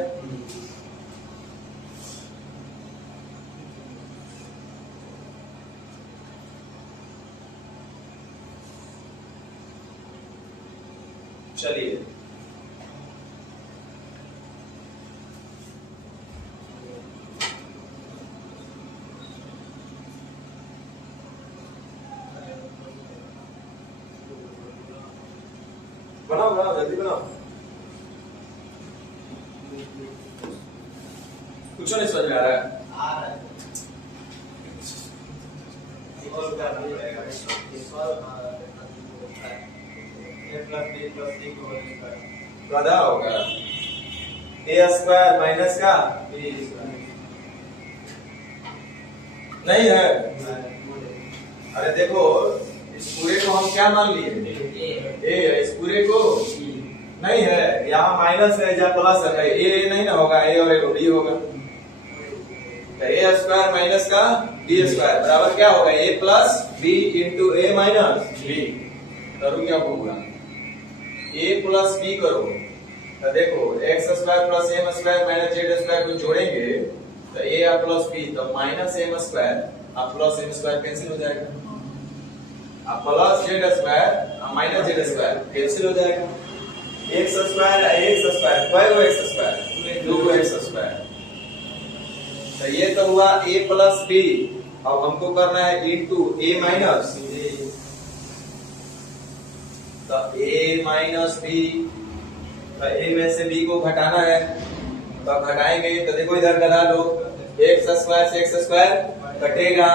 चलिए बनाओ बनाओ जल्दी बनाओ, कुछ नहीं समझ में आ रहा है। गधा होगा ए स्क्वायर माइनस का बी स्क्वायर नहीं है। अरे देखो इस पूरे को हम क्या मान लिए ए है, इस पूरे को नहीं है, यहाँ माइनस है या प्लस है, ए नहीं ना होगा, ए और ए बी होगा। ए स्क्वायर माइनस का बी स्क्वायर बराबर क्या होगा, A plus B into A minus B. करूँ क्या होगा, ए प्लस बी करो तो देखो X square plus M square minus Z square को जोड़ेंगे तो ए और प्लस बी, तो माइनस एम स्क्वायर और प्लस एम स्क्वायर कैंसिल हो जाएगा, अब प्लस जेड स्क्वायर और माइनस जेड स्क्वायर कैंसिल हो जाएगा। एक्स स्क्वायर कई गो एक्स स्क्वायर, दो गो एक्स स्क्वायर। तो ये तो हुआ a प्लस बी, अब हमको करना है इंटू a माइनस, तो a माइनस बी, तो a में से b को घटाना है, तो घटाएंगे तो देखो इधर घटा लो, एक्स स्क्वायर से एक्स स्क्वायर घटेगा,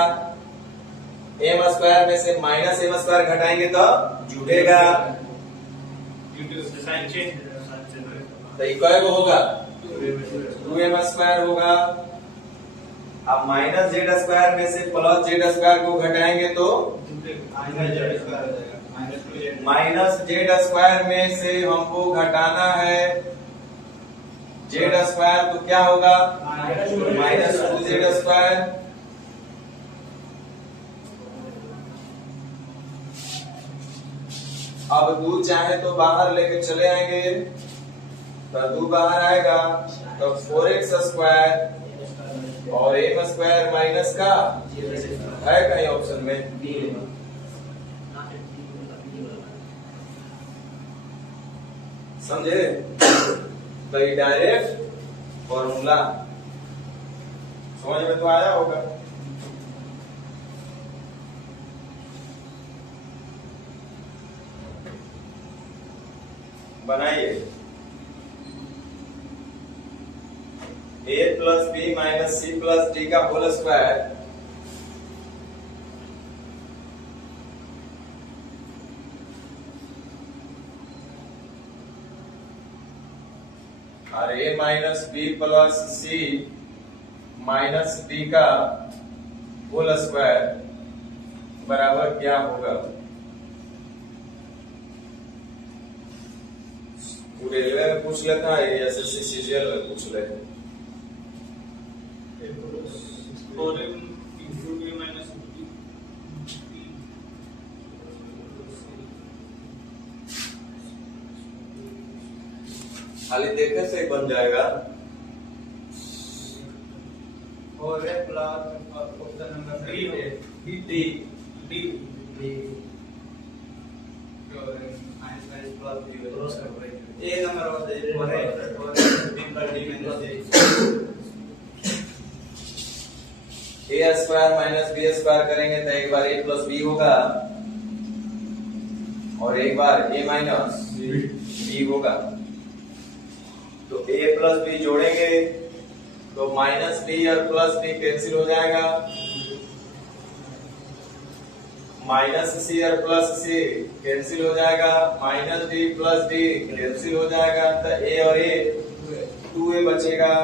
m स्क्वायर में से माइनस m स्क्वायर घटाएंगे तो जुड़ेगा, तो ये कई गो होगा 2m स्क्वायर होगा। अब माइनस जेड स्क्वायर में से प्लस जेड स्क्वायर को घटाएंगे तो माइनस जेड स्क्वायर में से हमको घटाना है जेड स्क्वायर, तो क्या होगा माइनस 2z स्क्वायर। अब 2 चाहे तो बाहर लेके चले आएंगे, तो 2 बाहर आएगा तो 4x स्क्वायर और एम स्क्वायर माइनस का है कहीं ऑप्शन में, समझे, तो ये डायरेक्ट फॉर्मूला समझ में तो आया होगा। बनाइए a plus B minus C plus D का होल स्क्वायर और a minus B plus C minus D का होल स्क्वायर बराबर क्या होगा। रेलवे में पूछ लेता है, एसएससी सीजीएल में पूछ ले। खाली देखने से ही बन जाएगा। और ए प्लस ऑप्शन नंबर 3 है D D D minus minus plus D cross कर रहे हैं। ए नंबर होता है और बी पर D minus A square minus B square करेंगे तो एक बार ए प्लस बी होगा और एक बार ए माइनस बी होगा। तो a प्लस बी जोड़ेंगे तो माइनस बी और प्लस बी कैंसिल हो जाएगा, माइनस सी और प्लस सी कैंसिल हो जाएगा, minus D plus D cancel हो जाएगा, तो a और a 2a बचेगा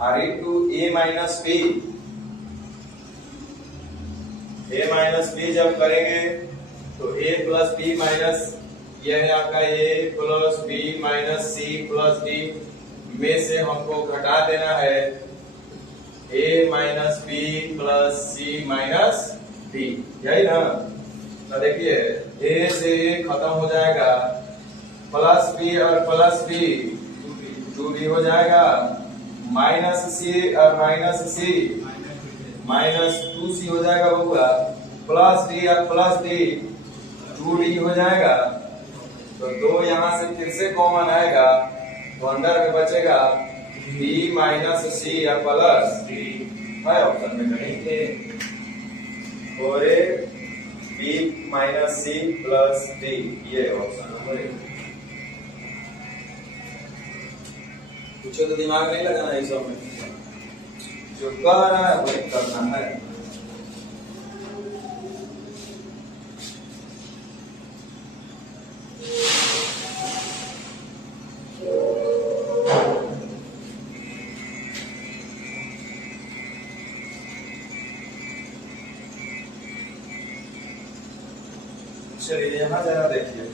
और into a minus B, a minus B जब करेंगे तो a प्लस बी माइनस यह है आपका a plus B minus C plus D में से हमको घटा देना है a minus B plus C minus D, यही ना। तो देखिए a से a खत्म हो जाएगा, प्लस बी और प्लस बी 2b हो जाएगा, माइनस सी और माइनस सी माइनस 2c हो जाएगा बबुआ, प्लस डी और प्लस डी 2d हो जाएगा। तो 2 यहाँ से फिर से कॉमन आएगा तो अंदर में बचेगा b माइनस सी या प्लस डी, है ऑप्शन में कहीं, और b minus C plus D, ये ऑप्शन नंबर 1। कुछ तो दिमाग नहीं लगाना इस में, जो कह रहा है वही करना है। चलिए यहाँ जरा देखिए,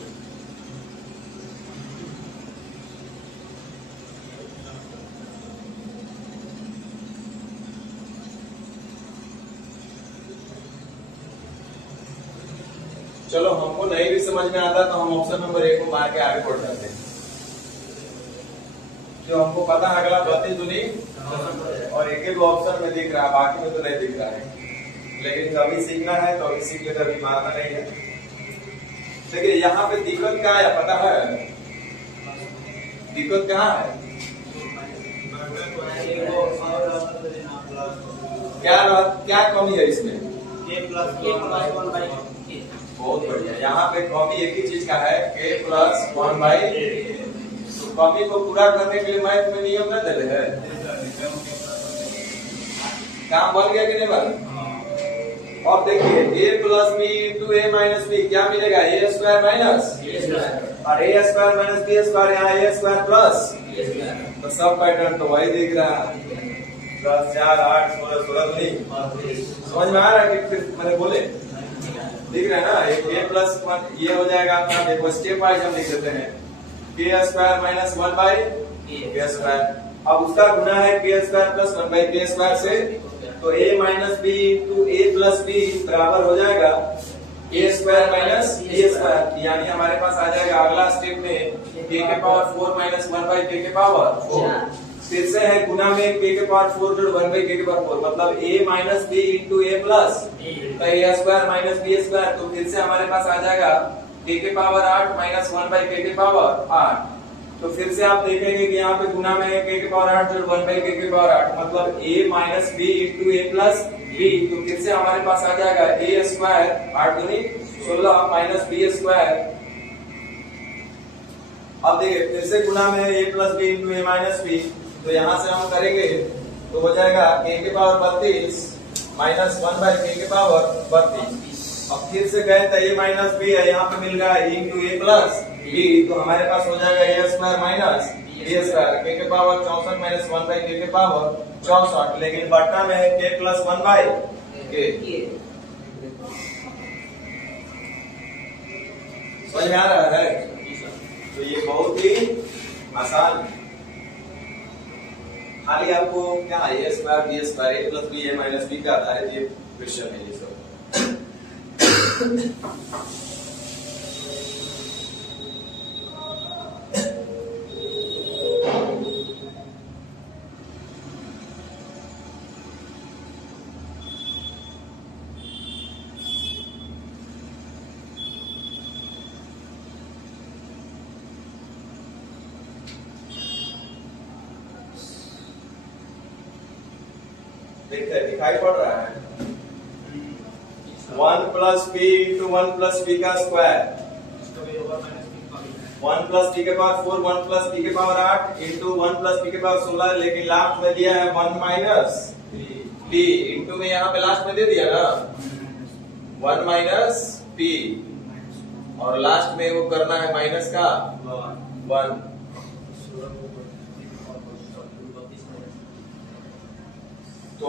चलो हमको नहीं भी समझ में आता तो हम ऑप्शन नंबर 1 को मार के आगे बढ़ जाते हैं। जो हमको पता है अगला 32 दूनी और एक एक ऑप्शन में दिख रहा है, बाकी में तो नहीं दिख रहा है, लेकिन कभी सीखना है तो अभी सीख ले, तभी मारना नहीं है। देखिए यहाँ पे दिक्कत क्या है पता है? दिक्कत कहाँ है? क्या कमी है इसमें? बहुत बढ़िया। यहाँ पे कमी एक ही चीज का है, k प्लस 1/a। तो कमी को पूरा करने के लिए मैथ में नियम न दे रहे हैं, काम बन गया कि नहीं बन? अब देखिए a plus b into a minus b क्या मिलेगा? a स्क्वायर माइनस और a square minus b square, यहाँ a स्क्वायर प्लस, तो सब पैटर्न तो वही दिख रहा है। 10 4 8 16 16 नहीं समझ में आ रहा है कि फिर मैंने बोले दिख रहा है ना? एक a प्लस 1 ये हो जाएगा अपना, देखो स्टेप वाइज हम लिख देते हैं, k square minus 1/k square. अब उसका गुना है k square plus 1/k square से, तो a minus b into a plus b बराबर हो जाएगा a square minus b square, यानी हमारे पास आ जाएगा अगला स्टेप में k के पावर 4 माइनस 1/k के पावर 4। फिर से है गुना में k के पावर 4 जोड़ 1/k के पावर 4, मतलब a minus b into a plus तो a square minus b square. तो फिर से हमारे पास आ जाएगा k के पावर 8 माइनस 1/k के पावर 8। तो फिर से आप देखेंगे कि यहाँ पे गुना में है k के पावर 8 जोड़ 1/k के पावर 8, मतलब a minus b into a plus b। तो फिर से हमारे पास आ जाएगा a स्क्वायर 8 दूनी 16 माइनस b स्क्वायर। अब देखिए फिर से गुना में है a plus b into a minus b, तो यहाँ से हम करेंगे तो हो जाएगा k के पावर 32 माइनस 1/k के पावर 32। अब फिर से गए तो a माइनस b है, यहाँ पे मिल रहा है इंटू a प्लस b, तो हमारे पास हो जाएगा a square minus b square, k के पावर 64 माइनस 1/k के पावर 64, लेकिन बट्टा में है k प्लस 1/k। समझ में आ रहा है? तो ये बहुत ही आसान, खाली आपको क्या a square b square a plus b a minus b का आता है, ये क्वेश्चन है ये सब। दिखाई पड़ रहा है 1 plus b into 1 plus b का स्क्वायर, 1 प्लस b के पावर 4 1 प्लस b के पावर 8 इंटू 1 प्लस b के पावर 16, लेकिन लास्ट में दिया है 1 माइनस b इंटू में यहाँ पे लास्ट में दे दिया ना 1 माइनस b, और लास्ट में वो करना है माइनस का 1। तो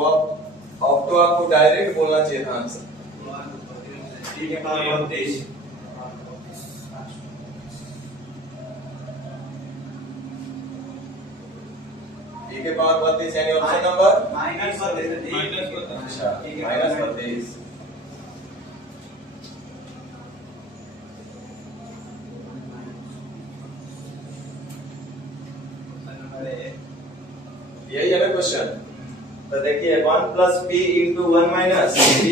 अब तो आपको डायरेक्ट बोलना चाहिए था आंसर, ठीक है? 32 e के पावर 32 यानी ऑप्शन नंबर माइनस 32। अच्छा माइनस 32। यही है ना क्वेश्चन? तो देखिए 1 plus b into 1 minus b,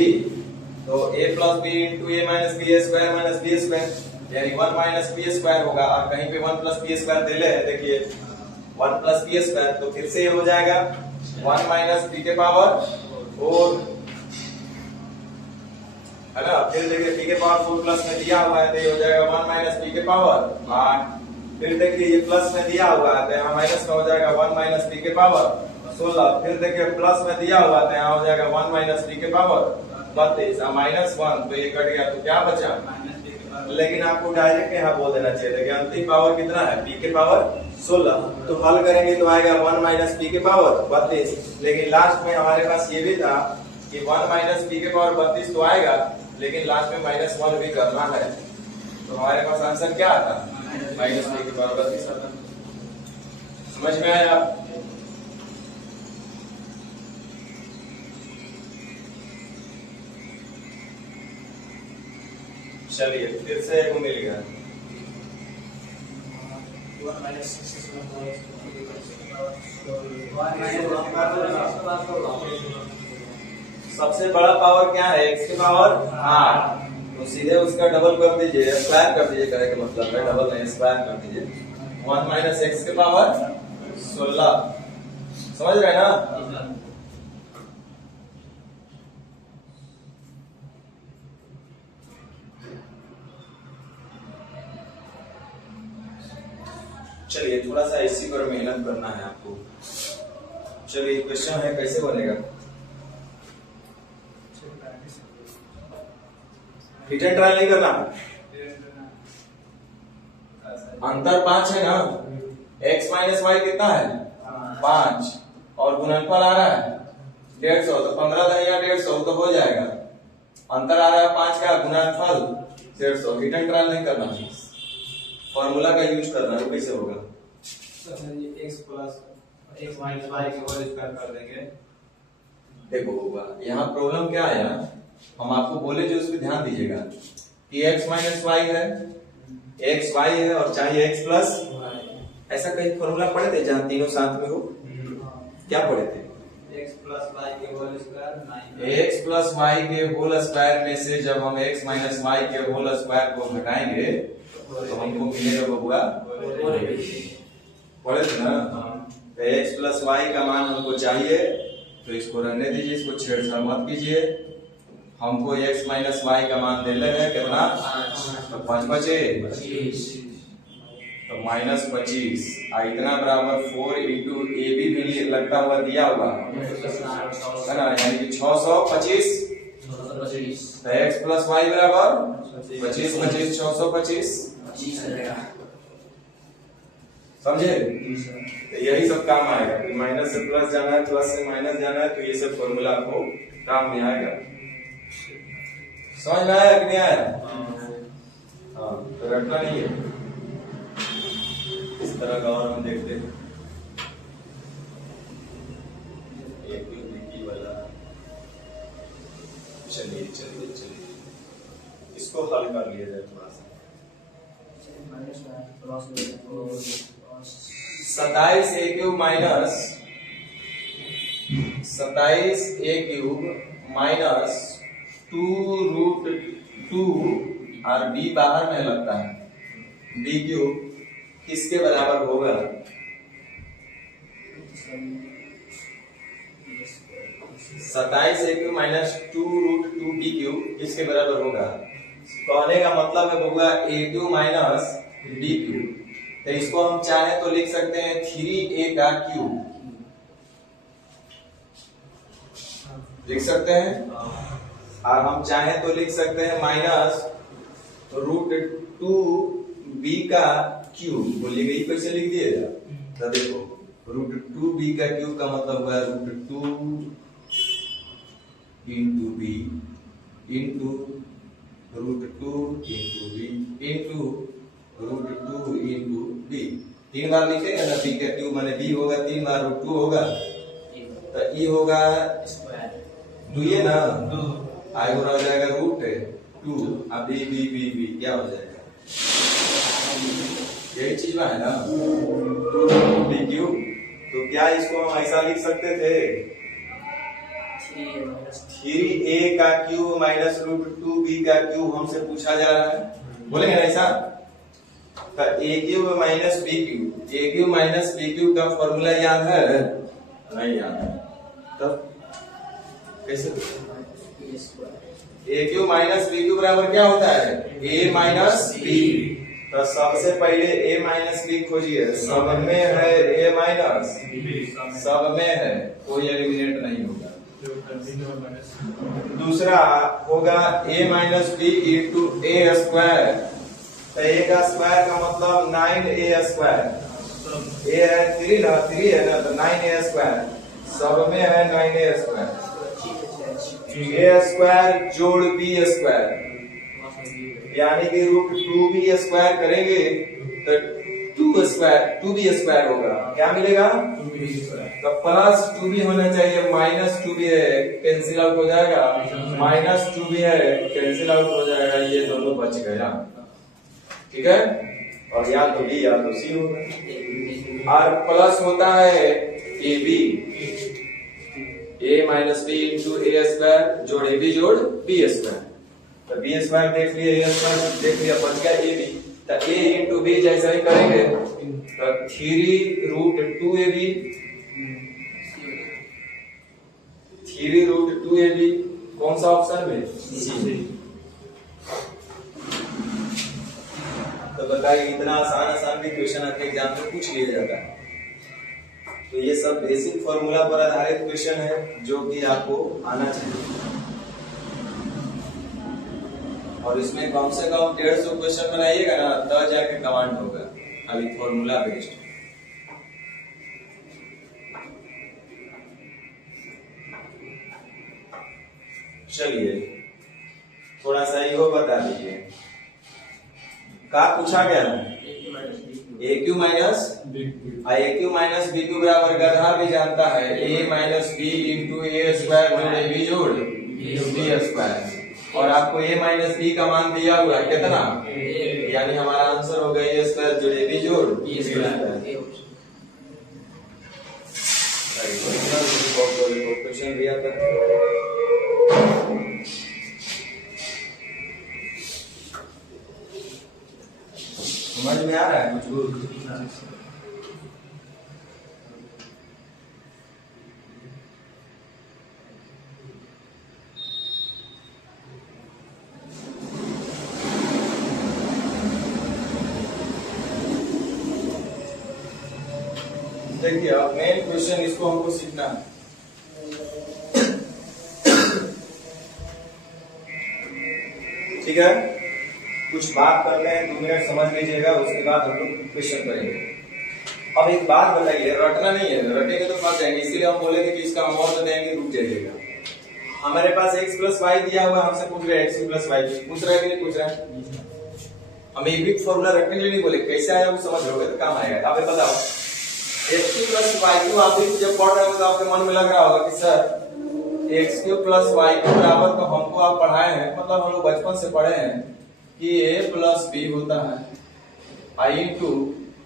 तो a plus b into a minus b square minus b square, यानी 1 माइनस b स्क्वायर होगा, और कहीं पे 1 प्लस b स्क्वायर दे ले है, देखिए 1 प्लस b स्क्वायर, तो फिर से ये हो जाएगा 1 माइनस b के पावर 4, है ना? फिर देखिए b के पावर 4 प्लस में दिया हुआ है, तो ये हो जाएगा 1 माइनस b के पावर 8। फिर देखिए ये प्लस में दिया हुआ है, तो यहाँ माइनस का हो जाएगा 1 माइनस b के पावर 16। फिर देखिए प्लस में दिया हुआ था, यहाँ हो जाएगा 1 माइनस b के पावर 32 माइनस 1, तो ये कट गया, तो क्या बचा? लेकिन आपको डायरेक्ट यहाँ बोल देना चाहिए था कि अंतिम पावर कितना है b के पावर 16। तो हल करेंगे तो आएगा 1 माइनस b के पावर 32, लेकिन लास्ट में हमारे पास ये भी था कि 1 माइनस b के पावर 32 तो आएगा, लेकिन लास्ट में -1 भी करना है। तो हमारे पास आंसर क्या आता? माइनस बी के बराबर 30 आता। समझ में आया? चलिए फिर से एक मिल गया। सबसे बड़ा पावर क्या है? x की पावर 8, तो सीधे उसका डबल कर दीजिए, स्क्वायर कर दीजिए, कहने का मतलब है डबल नहीं स्क्वायर कर दीजिए। 1 माइनस एक्स की पावर 16, समझ रहे हैं ना? चलिए थोड़ा सा इसी पर मेहनत करना है आपको। चलिए क्वेश्चन है, कैसे बनेगा? हिट एंड ट्रायल नहीं करना, अंतर 5 है ना, x माइनस वाई कितना है? 5, और गुणनफल आ रहा है 150, तो 15 दनिया 150 तो हो जाएगा। अंतर आ रहा है 5 का, गुणनफल 150। हिट एंड ट्रायल नहीं करना, फॉर्मूला का यूज करना है। कैसे होगा? x plus x minus Y के होल स्क्वायर कर देंगे। देखो होगा यहाँ प्रॉब्लम क्या आया, हम आपको बोले जो उस पर ध्यान दीजिएगा कि x माइनस वाई है, x y है और चाहिए x प्लस। ऐसा कहीं फॉर्मूला पढ़े थे जहाँ तीनों साथ में हो? क्या पढ़े थे? x प्लस y के whole square, x plus Y के होल स्क्वायर में से जब हम x माइनस वाई के होल स्क्वायर को घटाएंगे तो हमको मिलेगा बबुआ, पढ़े थे ना? तो x प्लस वाई का मान हमको चाहिए, तो इसको रहने दीजिए, इसको छेड़छाड़ मत कीजिए। हमको x माइनस वाई का मान दे रहे कितना? तो 5 बचे, तो माइनस 25, इतना बराबर 4 इंटू ए भी लगता हुआ दिया होगा है ना, यानी कि 625। तो x प्लस वाई बराबर 25 25 625, समझे? तो यही सब काम आएगा, माइनस से प्लस जाना है, प्लस से माइनस जाना है, तो ये सब फॉर्मूला आपको काम में आएगा। समझ में आया कि नहीं आया? हाँ, तो रटना नहीं है, इस तरह का और हम देखते हैं। एक भी वाला, चलिए चलिए चलिए इसको हल कर लिया जाए थोड़ा सा। 27 a cube minus 27 a cube minus 2 root 2, और b बाहर में लगता है, b क्यूब किसके बराबर होगा? 27 a cube minus 2 root 2 b cube किसके बराबर होगा? कहने का मतलब है बबुआ a cube minus b cube. तो इसको हम चाहे तो लिख सकते हैं 3a का क्यूब, लिख सकते हैं, और हम चाहे तो लिख सकते हैं माइनस रूट 2b का क्यूब। बोलिएगा ये कैसे लिख दिएगा? तो देखो रूट 2b का क्यूब का मतलब हुआ root 2 into B into root 2 into B into root 2 into B. 3 बार लिखेगा ना, बी का क्यूब माने बी होगा, 3 बार रूट 2 होगा, तो ई होगा दुए ना, आई हो रहा जाएगा रूट 2, अब बी बी बी बी क्या हो जाएगा? यही चीज में है ना, 2 रूट बी क्यूब। तो क्या इसको हम ऐसा लिख सकते थे? 3a का क्यूब माइनस रूट 2b का क्यूब हमसे पूछा जा रहा है, बोलेंगे ना ऐसा? तो a cube minus b cube, a cube minus b cube का फॉर्मूला याद है? नहीं याद है, तब कैसे? a cube minus b cube बराबर क्या होता है? a minus b। तो सबसे पहले a माइनस b खोजिए, सब में है a माइनस, सब में है, कोई एलिमिनेट नहीं होगा। दूसरा होगा a minus B into A square. तो a का स्क्वायर का मतलब 9a स्क्वायर, a है 3 ना, 3 है ना, तो 9a स्क्वायर, सब में है 9a स्क्वायर। a स्क्वायर जोड़ b स्क्वायर, यानी कि रूट 2b स्क्वायर करेंगे तो 2b स्क्वायर होगा, क्या मिलेगा? तो प्लस 2b होना चाहिए, माइनस 2b है कैंसिल आउट हो जाएगा, माइनस 2b है कैंसिल आउट हो जाएगा, ये दोनों बच गया। ठीक है, और या तो b या तो c होगा। और प्लस होता है ab, a minus B into A square जोड़ ए बी जोड़ बी स्क्वायर। तो बी स्क्वायर देख लिया, ए स्क्वायर देख लिया, बच गया ए बी। तो a इंटू बी जैसा ही करेंगे तो 3 root 2 A B, 3 root 2 A B, कौन सा ऑप्शन में? सी। तो बताइए, इतना आसान भी क्वेश्चन आपके एग्जाम में पूछ लिया जाता है। तो ये सब बेसिक फॉर्मूला पर आधारित क्वेश्चन है जो कि आपको आना चाहिए, और इसमें कम से कम 150 क्वेश्चन बनाइएगा ना, तब जाके कमांड होगा। अभी फॉर्मूला बेस्ड। चलिए थोड़ा सा इहो बता दीजिए, का पूछा गया है? A cube minus B cube बराबर गधा भी जानता है a minus B into A square जोड़ ए बी जोड़ बी स्क्वायर, और आपको a माइनस बी का मान दिया हुआ है कितना, यानी हमारा आंसर हो गया a स्क्वायर जोड़ ए बी जोड़ बी स्क्वायर। क्वेश्चन दिया था, समझ में आ रहा है कुछ? देखिए अब मेन क्वेश्चन, इसको हमको सीखना है। ठीक है, कुछ बात करते हैं, 2 मिनट समझ लीजिएगा, उसके बाद हम लोग क्वेश्चन करेंगे। अब एक बात बताइए, रटना नहीं है, रटेंगे तो फंस जाएंगे, इसीलिए हम बोलेंगे कि इसका हम और देंगे, रुक जाइएगा। हमारे पास x प्लस वाई दिया हुआ, हमसे पूछ रहे x प्लस वाई, पूछ रहा है कि नहीं पूछ रहा है? हम एक भी फॉर्मूला रखने के लिए नहीं बोले, कैसे आया वो समझ लोगे तो काम आएगा। अब बताओ, x प्लस वाई को आप जब पढ़ रहे हो तो आपके मन में लग रहा होगा कि sir X cube plus Y के बराबर तो हमको आप पढ़ाए हैं, मतलब हम लोग बचपन से पढ़े हैं कि a प्लस बी होता है आई इंटू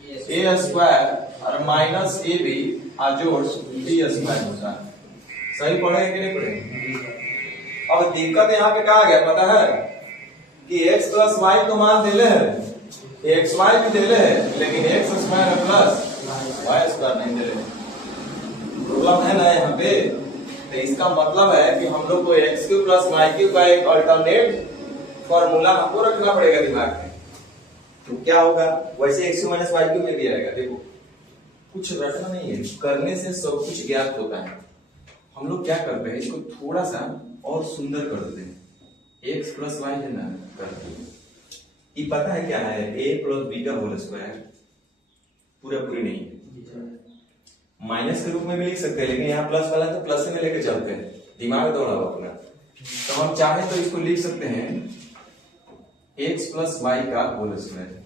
ए स्क्वायर और माइनस ए बी जोड़ बी स्क्वायर होता है। सही पढ़े हैं कि नहीं पढ़े? अब दिक्कत यहाँ पे क्या आ गया पता है कि x प्लस वाई तो मान दिले है, एक्स वाई भी दिले है, लेकिन X square plus Y square नहीं दिले। प्रॉब्लम है ना यहाँ पे। तो इसका मतलब है कि हम लोग को X cube plus Y cube का एक अल्टरनेट फॉर्मूला हमको रखना पड़ेगा दिमाग में। तो क्या होगा, वैसे X cube minus Y cube में भी आएगा। देखो कुछ रटना नहीं है, करने से सब कुछ ज्ञात होता है। हम लोग क्या करते हैं, इसको थोड़ा सा और सुंदर कर देते हैं। एक्स प्लस वाई है ना, करते हैं ये पता है क्या है, a प्लस बी का होल स्क्वायर पूरा पूरी नहीं है, माइनस के रूप में भी लिख सकते हैं, लेकिन यहाँ प्लस वाला तो प्लस में लेके चलते हैं, दिमाग दौड़ाओ अपना। तो हम चाहे तो इसको लिख सकते हैं एक्स प्लस वाई का होल स्क्वायर,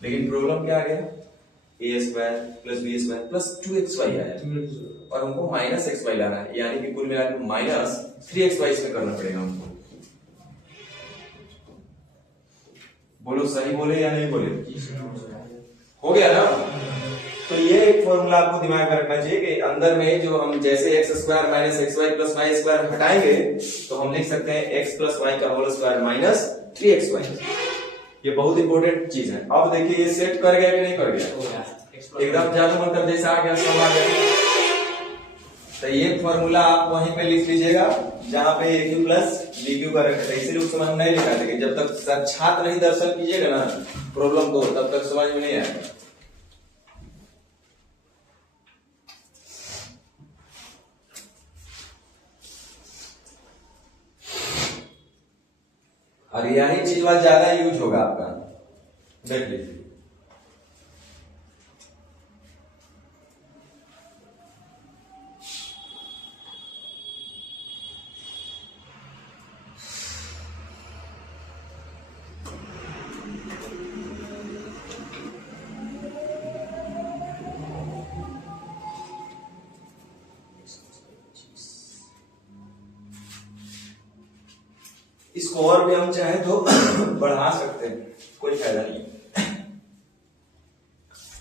लेकिन प्रॉब्लम क्या आ गया, a square plus B square plus 2xy आया और हमको माइनस एक्स वाई लाना है, यानी कि कुल मिलाकर माइनस 3xy इसमें करना पड़ेगा हमको। बोलो सही बोले या नहीं बोले? हो गया ना। तो ये एक फॉर्मूला आपको दिमाग में रखना चाहिए कि अंदर में जो हम जैसे X square minus X Y plus Y square हटाएंगे तो हम लिख सकते हैं एक्स प्लस वाई का होल स्क्वायर माइनस 3xy। ये बहुत इंपॉर्टेंट चीज है। अब देखिए ये सेट कर गया कि नहीं कर गया, एकदम जादू मंत्र जैसा आ गया, सब आ गया। तो ये फॉर्मूला आप वहीं पे लिख लीजिएगा जहां पे ए क्यू प्लस बी क्यू का रखा है, इसीलिए उस समय हम नहीं लिखा, लेकिन जब तक साक्षात नहीं दर्शन कीजिएगा ना प्रॉब्लम को, तब तक समझ में नहीं आएगा। और यही चीज वाला ज्यादा यूज होगा आपका, देख लीजिए। स्कोर भी हम चाहे तो बढ़ा सकते हैं, कोई फायदा नहीं।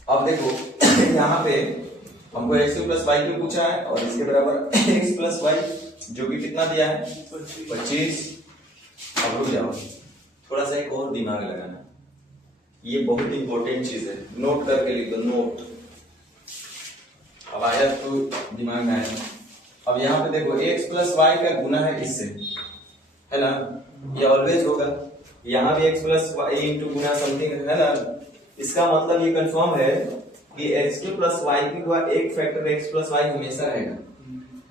अब देखो यहाँ पे हमको x प्लस वाई क्यों पूछा है और इसके बराबर x प्लस वाई जो कि कितना दिया है 25। अब रुक जाओ, थोड़ा सा एक और दिमाग लगाना, ये बहुत इंपॉर्टेंट चीज है, नोट करके लिख दो, नोट। अब आया तो दिमाग में आया। अब यहाँ पे देखो x प्लस वाई का गुना है इससे, है ना, ये ऑलवेज होगा। यहाँ भी x प्लस वाई इंटू गुना समथिंग है ना, इसका मतलब ये कंफर्म है कि x2 प्लस वाई का एक फैक्टर x प्लस वाई हमेशा रहेगा।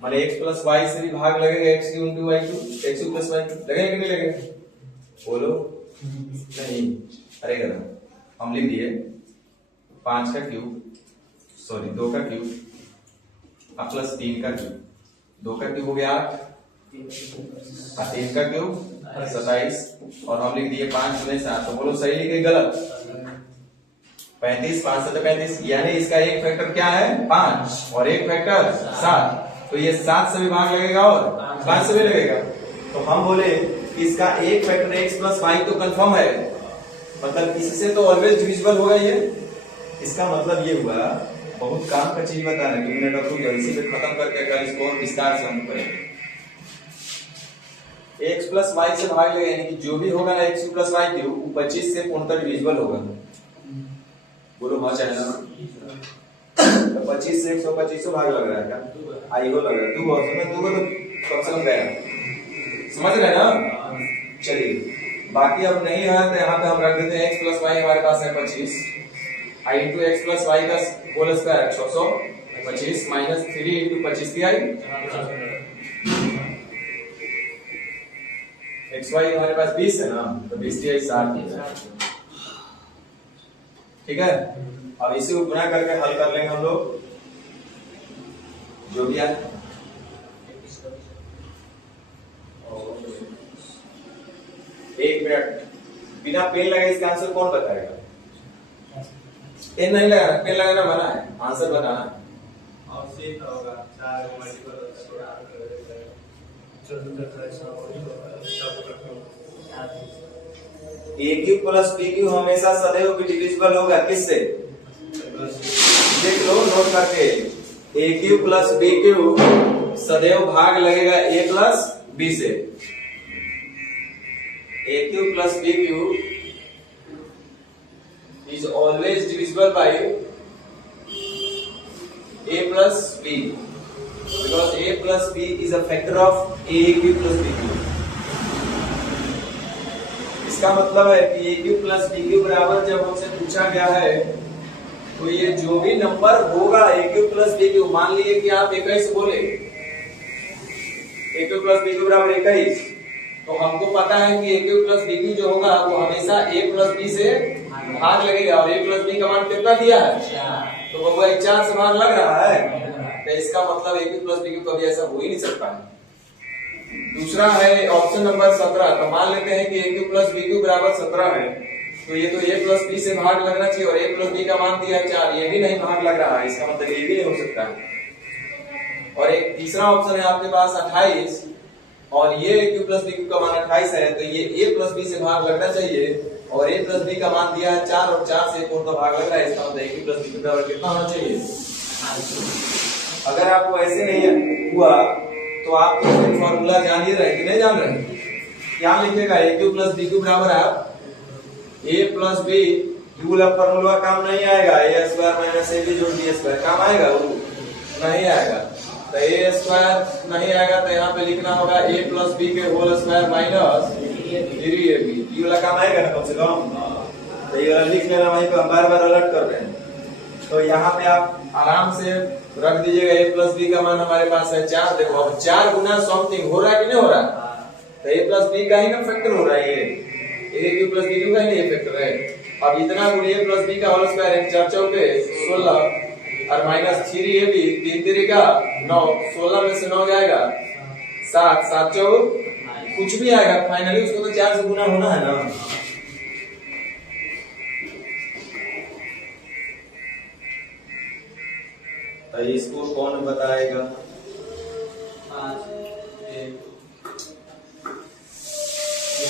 माने x प्लस वाई से भी भाग लगेगा x2 into y2, x2 plus y2 लगेगा कि नहीं लगेगा, बोलो नहीं। अरे गलत, हम लिख दिए 5 का क्यूब, सॉरी 2 का क्यूब प्लस 3 का क्यूब, 2 का क्यूब हो गया 8, 3 का क्यूब 27, और हम लिख दिए 5 गुने 7। तो बोलो सही लिखे गलत, 35, 5 से 35, यानी इसका एक फैक्टर क्या है 5 और एक फैक्टर 7, तो ये 7 से भी भाग लगेगा और 5 से भी लगेगा। तो हम बोले इसका एक फैक्टर x प्लस वाई तो कंफर्म है, मतलब इससे तो ऑलवेज डिविजिबल होगा ये। इसका मतलब ये हुआ, बहुत काम का चीज बता रहे, 2 मिनट और इसी पे खत्म करके कल इसको विस्तार से हम करेंगे। x प्लस वाई से भाग लगेगा, यानी कि जो भी होगा ना x प्लस वाई क्यूब 25 से पूर्णतः डिविजिबल होगा। बोलो हाँ चाहे ना, 25 से 125 भाग लग रहा है क्या, आई हो लग रहा है, 2 ऑप्शन में 2 को तो कम से कम गया, समझ रहे ना। चलिए बाकी अब नहीं है तो यहाँ पे हम रख देते हैं x प्लस वाई हमारे पास है 25, आई इंटू एक्स प्लस वाई का होल स्क्वायर 625 माइनस 3 इंटू 25 की आई, एक्स वाई हमारे पास 20 है ना, तो 20 की आई 60 की, ठीक है। अब इसे गुना करके हल कर लेंगे हम लोग, जो भी है। एक मिनट, बिना पेन लगाए इसका आंसर कौन बताएगा? पेन नहीं लगाना, पेन लगाना मना है, आंसर बताना। और सीख होगा 4 मल्टीपल ए क्यूब प्लस बी क्यूब हमेशा सदैव डिविजिबल होगा किससे, देख लो नोट करके, ए क्यूब प्लस बी क्यूब सदैव भाग लगेगा a प्लस बी से। a cube plus b cube is always divisible by a plus b, because a plus b is a factor of a cube plus b cube. इसका मतलब है कि a cube plus b cube बराबर जब हमसे पूछा गया है तो ये जो भी नंबर होगा a cube plus b cube, मान लीजिए कि आप 21 बोले, a cube plus b cube बराबर 21, तो हमको पता है कि a cube plus b cube जो होगा वो हमेशा a प्लस b से भाग लगेगा, और a प्लस b का मान कितना दिया है 4, तो वो 4 से भाग लग रहा है, तो इसका मतलब a cube plus b cube कभी ऐसा हो ही नहीं सकता है। दूसरा है ऑप्शन नंबर 17, तो मान लेते हैं कि a cube plus b cube बराबर 17 है, तो ये तो a प्लस b से भाग लगना चाहिए, और a प्लस b का मान दिया है 4, ये भी नहीं भाग लग रहा है, इसका मतलब ये भी नहीं हो सकता है। और एक तीसरा ऑप्शन है आपके पास 28, और ये a cube plus b cube का मान 28 है, तो ये a प्लस b से भाग लगना चाहिए, और a प्लस b का मान दिया है 4, और 4 से पूर्ण भाग लग रहा है, इसका मतलब a cube plus b cube बराबर कितना होना चाहिए। अगर आपको ऐसे नहीं हुआ तो आप तो फॉर्मूला जान ही रहे कि नहीं जान रहे, क्या लिखेगा a cube plus b cube बराबर आप a प्लस b, ये वाला फॉर्मूला काम नहीं आएगा, a स्क्वायर माइनस ab जोड़ b स्क्वायर काम आएगा, वो नहीं आएगा। तो a स्क्वायर नहीं आएगा तो यहाँ पे लिखना होगा a प्लस b के होल स्क्वायर माइनस 3ab, ये वाला काम आएगा ना कम से कम, तो ये वाला लिख लेना, वहीं पे हम बार बार अलर्ट कर रहे हैं। तो यहाँ पे आप आराम से रख दीजिएगा a प्लस b का मान हमारे पास है 4, देखो अब 4 गुना समथिंग हो रहा है कि नहीं हो रहा, तो a प्लस b का ही ना फैक्टर हो रहा है, ये a cube plus b cube का ही ये फैक्टर है। अब इतना गुना a प्लस b का होल स्क्वायर 4 चौके 16 और माइनस 3ab 3 3 का 9, 16 में से 9 जाएगा 7, 7 चौक कुछ भी आएगा, फाइनली उसको तो 4 से गुना होना है ना। तो इसको कौन बताएगा,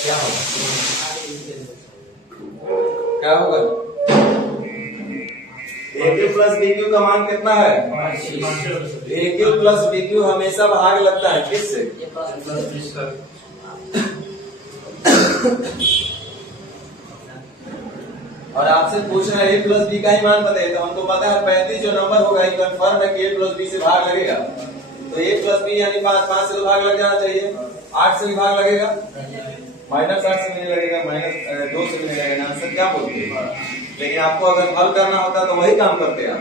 क्या होगा? क्या होगा? ए क्यू प्लस बी क्यू का मान कितना है? A Q plus B Q हमेशा भाग लगता है किससे? और आपसे पूछ रहे हैं ए प्लस बी का ही मान बताइए, तो हमको पता है 35 जो नंबर होगा ये कंफर्म है कि ए प्लस बी से भाग लगेगा। तो ए प्लस बी यानी 5 से तो भाग लग जाना चाहिए। 8 से भी भाग लगेगा, -8 से नहीं लगेगा, -2 से भी नहीं लगेगा। आंसर क्या बोलते हैं? लेकिन आपको अगर हल करना होता तो वही काम करते आप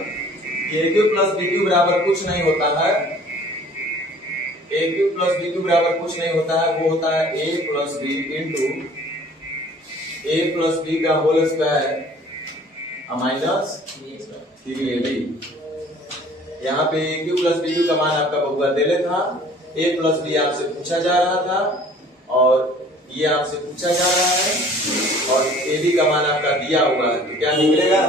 कि ए क्यू प्लस बी क्यू बराबर कुछ नहीं होता है। A Q plus B cube बराबर कुछ नहीं होता है, वो होता है A plus B into A plus B का होल स्क्वायर माइनस 3ab। यहाँ पे ए क्यू प्लस बी क्यू का मान आपका बबुआ देले था, ए प्लस बी आपसे पूछा जा रहा था और ये आपसे पूछा जा रहा है और ए बी का मान आपका दिया हुआ है, तो क्या निकलेगा?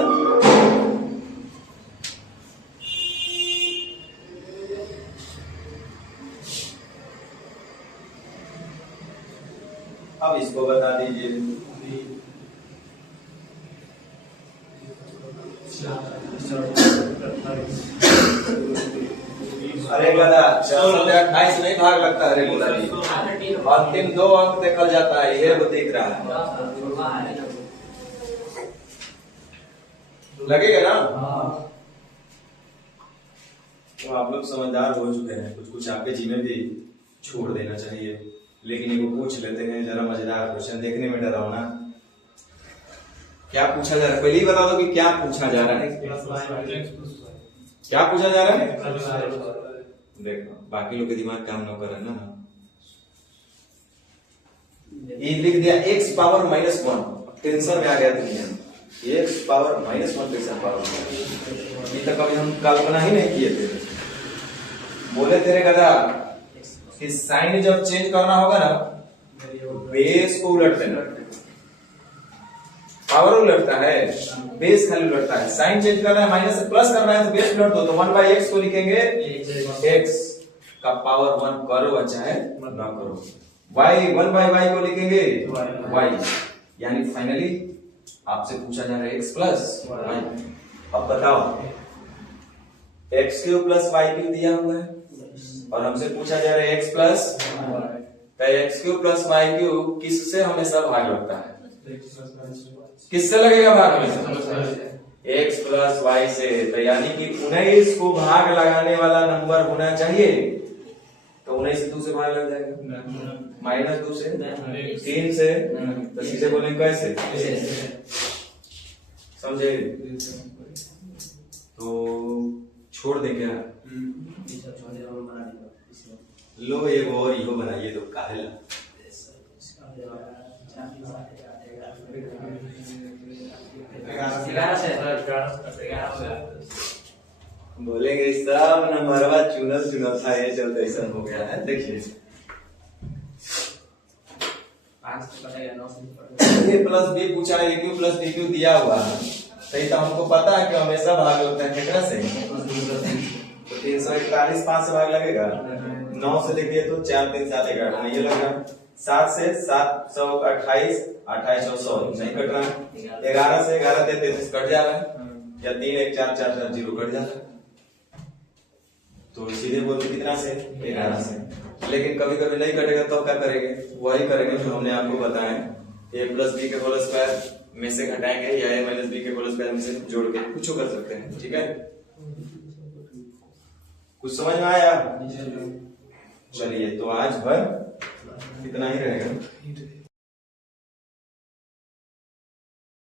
अब इसको बता दीजिए। अरे गधा 28 नहीं भाग लगता है रेगुलरली, अंतिम 2 अंक देखल जाता है, ये वो दिख रहा है, लगेगा ना? तो आप लोग समझदार हो चुके हैं, कुछ कुछ आपके जी में भी छोड़ देना चाहिए। लेकिन ये पूछ लेते हैं जरा मजेदार क्वेश्चन, देखने में डरावना। क्या पूछा जा रहा है? पहले ही बता दो कि क्या पूछा जा रहा है। क्या पूछा जा रहा है? देखो बाकी लोग के दिमाग काम न कर रहे ना। ये लिख दिया x पावर -1, टेंशन में आ गया दुनिया। x पावर -1 टेंशन पावर, ये तक कभी हम कल्पना ही नहीं किए थे। बोले तेरे गधा कि साइन जब चेंज करना होगा ना, बेस को उलट देना। पावर उलटता है, बेस खाली उलटता है। साइन चेंज करना है, माइनस से प्लस करना है तो बेस उलट दो। तो 1/x को लिखेंगे x का पावर 1 करो चाहे ना करो। y 1/y को लिखेंगे y, यानी फाइनली आपसे पूछा जा रहा है x प्लस y। अब बताओ x cube plus y cube दिया हुआ है और हमसे पूछा जा रहा है x प्लस, तो x cube plus y cube किससे हमेशा भाग लगता है? किससे लगेगा भाग हमेशा? x प्लस y से। तो यानी कि 19 को भाग लगाने वाला नंबर होना चाहिए, तो 19 से 2 से भाग लग जाएगा, -2 से, 3 से, तो सीधे बोलेंगे कैसे? समझे? तो छोड़ दे क्या? लो ये और इहो बनाइए तो काहे ला? बोलेंगे सब नंबरवा चुनल था, ये चलते ऐसा हो गया है। देखिए ए प्लस बी पूछा है, A Q plus B Q दिया हुआ है, सही। तो हमको पता है कि हमेशा भाग होता है कितना से? तो 341 5 से भाग लगेगा, 9 से देखिए तो 4 3 7 11 ये लगा, 7 से 728 28 और 100 नहीं कट रहा है, 11 से 11 देते 33 कट जा रहा है, या 3 1 4 4 4 0 कट जाता है। तो सीधे बोलते कितना से? 11 से। लेकिन कभी कभी नहीं कटेगा तो क्या करेंगे? वही करेंगे जो हमने आपको बताया, a प्लस बी के होल स्क्वायर में से घटाएंगे या a माइनस बी के होल स्क्वायर में से जोड़ के कुछ कर सकते हैं। ठीक है, कुछ समझ में आया? चलिए तो आज भर इतना ही रहेगा।